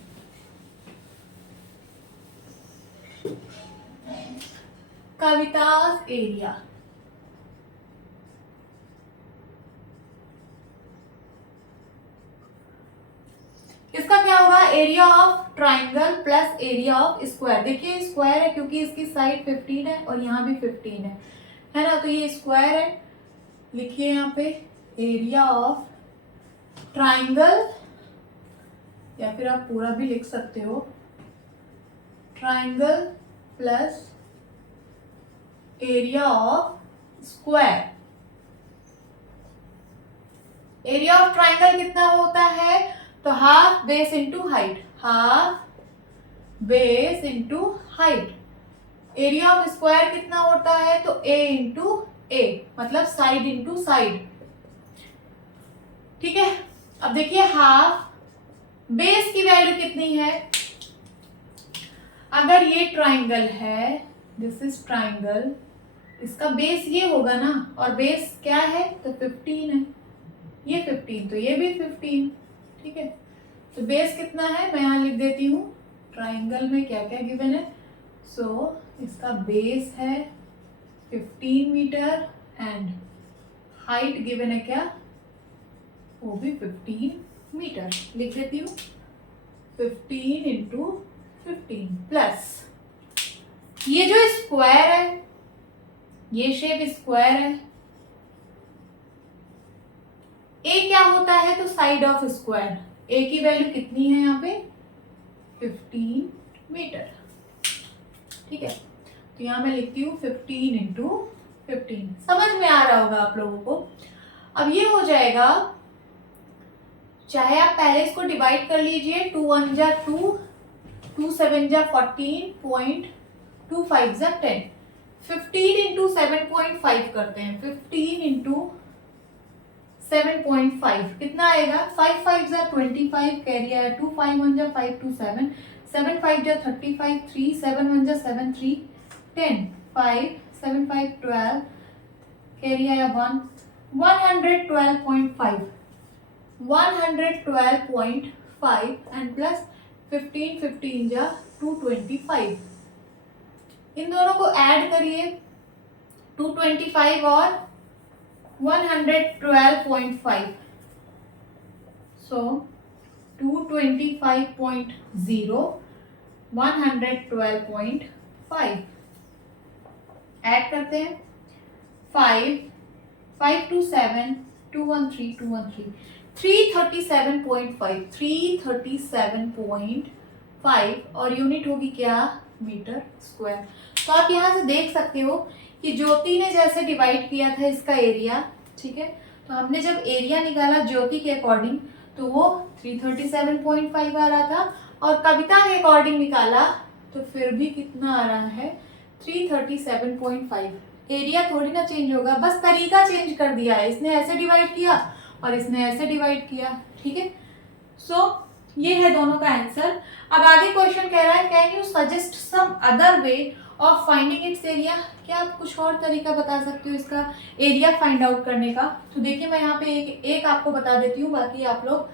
कविता's एरिया, इसका क्या होगा area of triangle plus area of square. देखिए स्क्वायर है क्योंकि इसकी साइड 15 है और यहाँ भी 15 है ना, तो ये स्क्वायर है। लिखिए यहाँ पे एरिया ऑफ ट्राइंगल, या फिर आप पूरा भी लिख सकते हो triangle plus area of square. Area of triangle कितना होता है, तो half base into height, half base into height. Area of square कितना होता है, तो ए इंटू ए, मतलब साइड इंटू साइड। ठीक है, अब देखिए हाफ बेस की वैल्यू कितनी है, अगर ये ट्राइंगल है, दिस इज ट्राइंगल, इसका बेस ये होगा ना, और बेस क्या है तो 15 है, ये 15 तो ये भी 15। ठीक है, तो बेस कितना है मैं यहाँ लिख देती हूँ, ट्राइंगल में क्या क्या गिवन है। सो इसका बेस है 15 मीटर एंड हाइट गिवन है क्या, वो भी 15 मीटर। लिख देती हूँ 15 इंटू 15 प्लस ये जो स्क्वायर है, ये शेप स्क्वायर है। ए क्या होता है, तो साइड ऑफ स्क्वायर। ए की वैल्यू कितनी है यहाँ पे 15 मीटर। ठीक है, तो यहाँ मैं लिखती हूँ 15 इंटू 15। समझ में आ रहा होगा आप लोगों को। अब ये हो जाएगा, चाहे आप पहले इसको डिवाइड कर लीजिए, 2 1 जा 2, 2 7 जा 14, 0.25 जा 10, 15 इंटू 7.5 करते हैं। 15 इंटू 7.5 कितना आएगा, 5 5 जा 25, कैरी आया 2, 5 1 जा 5 2 7, 7 5 जा 35, 3 7 1 जा 7 3 10, 5 7 5 12, कैरी आया 1, 112.5, 112.5 एंड प्लस 15 15 जा 225। इन दोनों को ऐड करिए, 225 और 112.5, सो 225.0 112.5 ऐड करते हैं। 5 5 2 7 2 1 3 2 1 3 337.5 337.5 और यूनिट होगी क्या, मीटर स्क्वायर। तो आप यहाँ से देख सकते हो कि ज्योति ने जैसे डिवाइड किया था इसका एरिया, ठीक है, तो हमने जब एरिया निकाला ज्योति के अकॉर्डिंग तो वो 337.5 आ रहा था, और कविता के अकॉर्डिंग निकाला तो फिर भी कितना आ रहा है 337.5। एरिया थोड़ी ना चेंज होगा, बस तरीका चेंज कर दिया है, इसने ऐसे डिवाइड किया और इसने ऐसे डिवाइड किया। ठीक है, सो ये है दोनों का आंसर। अब आगे क्वेश्चन कह रहा है can you suggest some other way of finding its area, क्या आप कुछ और तरीका बता सकते हो इसका एरिया फाइंड आउट करने का। तो देखिए मैं यहाँ पे एक आपको बता देती हूँ, बाकी आप लोग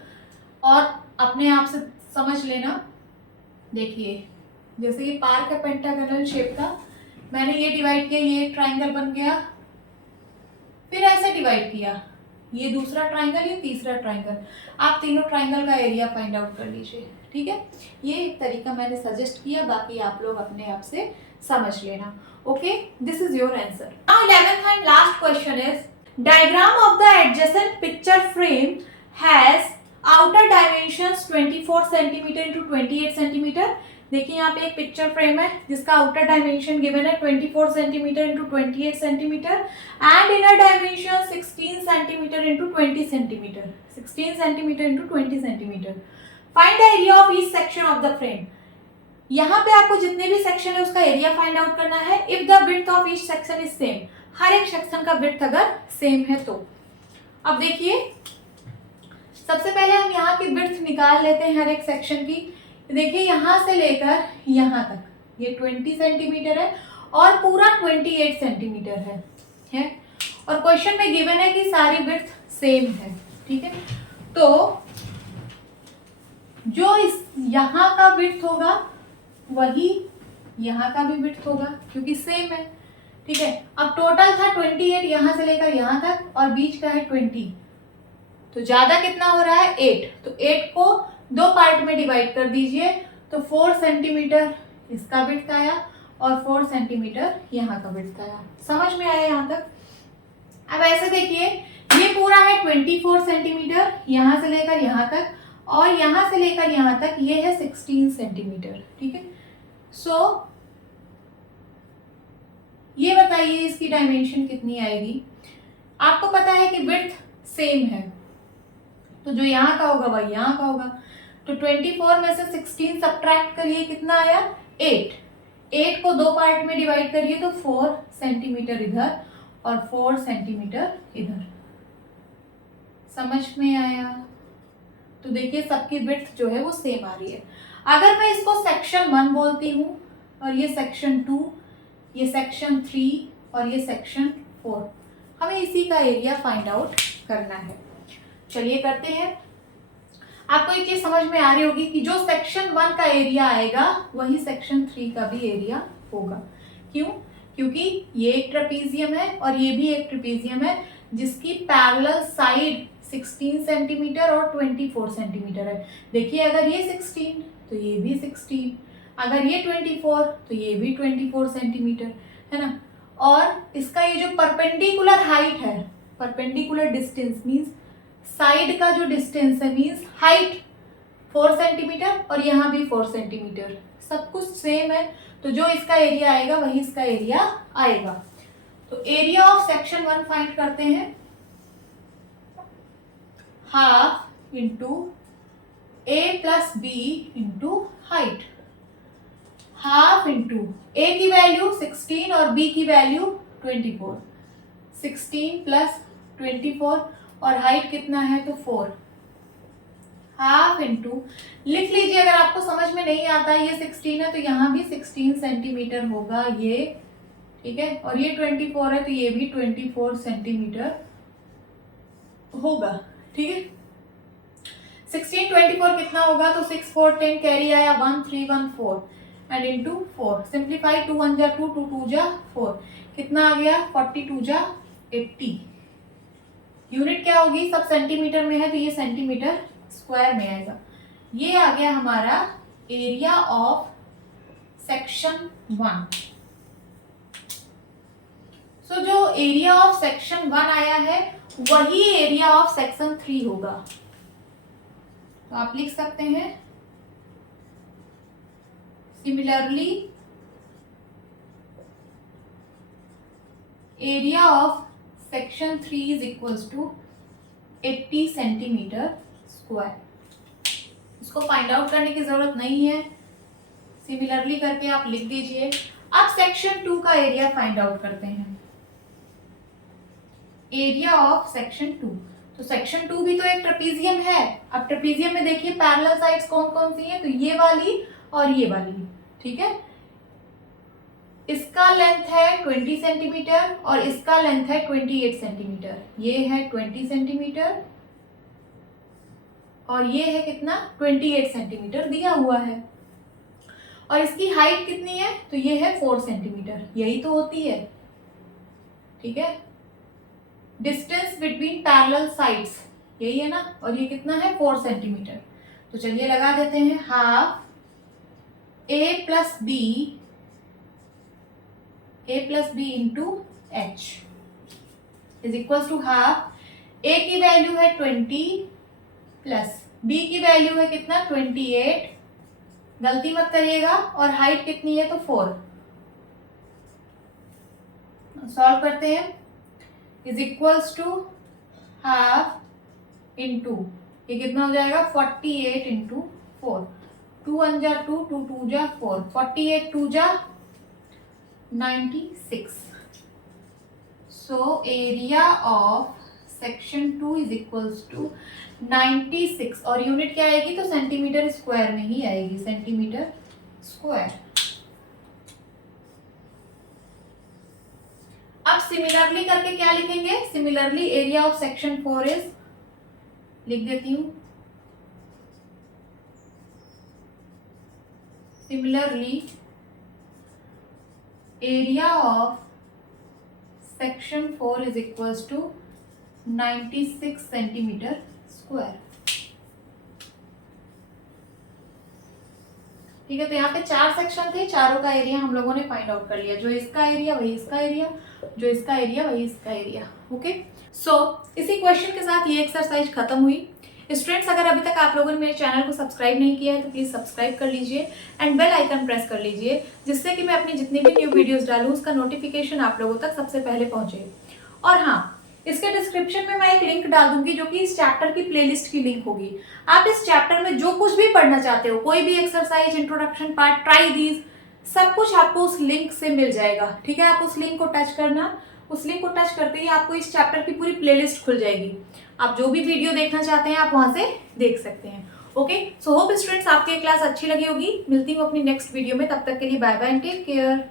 और अपने आप से समझ लेना। देखिए जैसे ये पार्क है पेंटागनल शेप का, मैंने ये डिवाइड किया, ये ट्राइंगल बन गया, फिर ऐसे डिवाइड किया, ये दूसरा ट्राइंगल, ये तीसरा ट्राइंगल। आप तीनों ट्राइंगल का एरिया फाइंड आउट कर लीजिए। ठीक है, ये एक तरीका मैंने सजेस्ट किया, बाकी आप लोग अपने आप से समझ लेना। Okay, this is your answer. Now 11th and last question is diagram of the adjacent picture frame has outer dimensions 24 centimetre into 28 centimetre. देखिए यहाँ पे एक पिक्चर फ्रेम है जिसका आउटर डायमेंशन गिवन है 24 centimetre into 28 centimetre and inner dimension 16 centimetre into 20 centimetre, 16 centimetre into 20 centimetre. Find the area of each section of the frame. यहाँ पे आपको जितने भी सेक्शन है उसका एरिया फाइंड आउट करना है। If the width of each section is same, हर एक सेक्शन का विड्थ अगर सेम है तो। अब देखिए सबसे पहले हम यहाँ की विड्थ निकाल लेते हैं हर एक सेक्शन की। देखिए यहाँ से लेकर यहाँ तक ये 20 सेंटीमीटर है और पूरा 28 सेंटीमीटर है। और क्वेश्चन में गिवन है कि सारी विड्थ सेम है, ठीक है। तो जो इस यहाँ का विड्थ होगा वही यहाँ का भी विड्थ होगा क्योंकि सेम है, ठीक है। अब टोटल था 28 यहाँ से लेकर यहाँ तक और बीच का है 20, तो ज्यादा कितना हो रहा है 8। तो 8 को 2 पार्ट में डिवाइड कर दीजिए, तो 4 सेंटीमीटर इसका विड्थ आया और 4 सेंटीमीटर यहाँ का विड्थ आया। समझ में आया यहाँ तक? अब ऐसे देखिए ये पूरा है 24 सेंटीमीटर यहाँ से लेकर यहाँ तक और यहाँ से लेकर यहाँ तक ये है 16 सेंटीमीटर, ठीक है। सो ये बताइए इसकी डायमेंशन कितनी आएगी। आपको पता है कि विड्थ सेम है, तो जो यहाँ का होगा वही यहाँ का होगा। तो 24 में से 16 सब्ट्रैक्ट करिए, कितना आया 8 को 2 पार्ट में डिवाइड करिए तो 4 सेंटीमीटर इधर और 4 सेंटीमीटर इधर। समझ में आया? तो देखिए सबकी विड्थ जो है वो सेम आ रही है। अगर मैं इसको सेक्शन 1 बोलती हूँ और ये सेक्शन 2, ये सेक्शन 3 और ये सेक्शन 4, हमें इसी का एरिया फाइंड आउट करना है। चलिए करते हैं। आपको एक चीज समझ में आ रही होगी कि जो सेक्शन 1 का एरिया आएगा वही सेक्शन 3 का भी एरिया होगा। क्यों? क्योंकि ये एक ट्रेपीजियम है और ये भी एक ट्रेपीजियम है जिसकी पैरेलल साइड 16 सेंटीमीटर और 24 सेंटीमीटर है। देखिए अगर ये 16 तो ये भी 16, अगर ये 24 तो ये भी 24 सेंटीमीटर, है ना। और इसका ये जो परपेंडिकुलर हाइट है, परपेंडिकुलर डिस्टेंस मीन्स साइड का जो डिस्टेंस है मीन्स हाइट 4 सेंटीमीटर और यहाँ भी 4 सेंटीमीटर, सब कुछ सेम है। तो जो इसका एरिया आएगा वही इसका एरिया आएगा। तो एरिया ऑफ सेक्शन 1 फाइंड करते हैं। Half into A plus B into height. Half into A की वैल्यू 16 और बी की वैल्यू 24, 16 प्लस 24 और हाइट कितना है तो 4। हाफ इंटू लिख लीजिए, अगर आपको समझ में नहीं आता ये 16 है तो यहाँ भी 16 सेंटीमीटर होगा ये, ठीक है। और ये 24 है तो ये भी 24 सेंटीमीटर होगा, ठीक है। 16 24 कितना होगा तो 6 4 10 कैरी आया 1 3 1 4 एंड इंटू 4। सिंप्लीफाई 2 1 जा 2 2 2 जा 4, कितना आ गया 42 जा 80। यूनिट क्या होगी, सब सेंटीमीटर में है तो ये सेंटीमीटर स्क्वायर में आएगा। ये आ गया हमारा एरिया ऑफ सेक्शन 1। सो जो एरिया ऑफ सेक्शन 1 आया है वही एरिया ऑफ सेक्शन 3 होगा। तो आप लिख सकते हैं similarly area of section 3 is equals to 80 centimetre square. इसको फाइंड आउट करने की जरूरत नहीं है, सिमिलरली करके आप लिख दीजिए। अब सेक्शन 2 का एरिया फाइंड आउट करते हैं। एरिया ऑफ सेक्शन 2, तो सेक्शन 2 भी तो एक ट्रेपीजियम है। अब ट्रेपीजियम में देखिए पैरेलल साइड्स कौन कौन सी हैं, तो ये वाली और ये वाली, ठीक है। इसका लेंथ है 20 सेंटीमीटर और इसका लेंथ है 28 सेंटीमीटर। ये है 20 सेंटीमीटर और ये है कितना 28 सेंटीमीटर दिया हुआ है। और इसकी हाइट कितनी है तो ये है 4 सेंटीमीटर, यही तो होती है, ठीक है। डिस्टेंस बिटवीन पैरेलल साइड्स यही है ना, और ये कितना है 4 सेंटीमीटर। तो चलिए लगा देते हैं half A plus B into H is equal to half A की वैल्यू है 20 प्लस बी की वैल्यू है कितना 28, गलती मत करिएगा, और हाइट कितनी है तो 4। सॉल्व करते हैं, is equals to half into ये कितना हो जाएगा 48 इंटू 4, 2 1 जा 2 2 2 जा 4, 48 2 जा 96। So area of section 2 is equals to 96 और यूनिट क्या आएगी तो सेंटीमीटर स्क्वायर में ही आएगी, सेंटीमीटर स्क्वायर। अब सिमिलरली करके क्या लिखेंगे, similarly area of section 4 is, लिख देती हूं, similarly area of section 4 is equals to 96 centimetre square. ठीक है, तो यहाँ पे 4 सेक्शन थे, चारों का एरिया हम लोगों ने फाइंड आउट कर लिया, जो इसका एरिया वही इसका एरिया, जो इसका एरिया वही इसका एरिया। ओके, सो इसी क्वेश्चन के साथ ये एक्सरसाइज खत्म हुई। स्टूडेंट्स, अगर अभी तक आप लोगों ने मेरे चैनल को सब्सक्राइब नहीं किया है तो प्लीज़ सब्सक्राइब कर लीजिए एंड बेल आइकन प्रेस कर लीजिए, जिससे कि मैं अपनी जितनी भी न्यू वीडियोस डालूँ उसका नोटिफिकेशन आप लोगों तक सबसे पहले पहुंचे। और हाँ, इसके डिस्क्रिप्शन में मैं एक लिंक डाल दूंगी जो कि इस चैप्टर की प्लेलिस्ट की लिंक होगी। आप इस चैप्टर में जो कुछ भी पढ़ना चाहते हो, कोई भी exercise, introduction part, try these, सब कुछ आपको उस लिंक से मिल जाएगा। ठीक है, आप उस लिंक को टच करना, उस लिंक को टच करते ही आपको इस चैप्टर की पूरी प्लेलिस्ट खुल जाएगी। आप जो भी वीडियो देखना चाहते हैं आप वहां से देख सकते हैं। ओके, सो होप स्टूडेंट्स आपकी क्लास अच्छी लगी होगी। मिलती हूँ अपनी नेक्स्ट वीडियो में, तब तक के लिए bye bye and take care.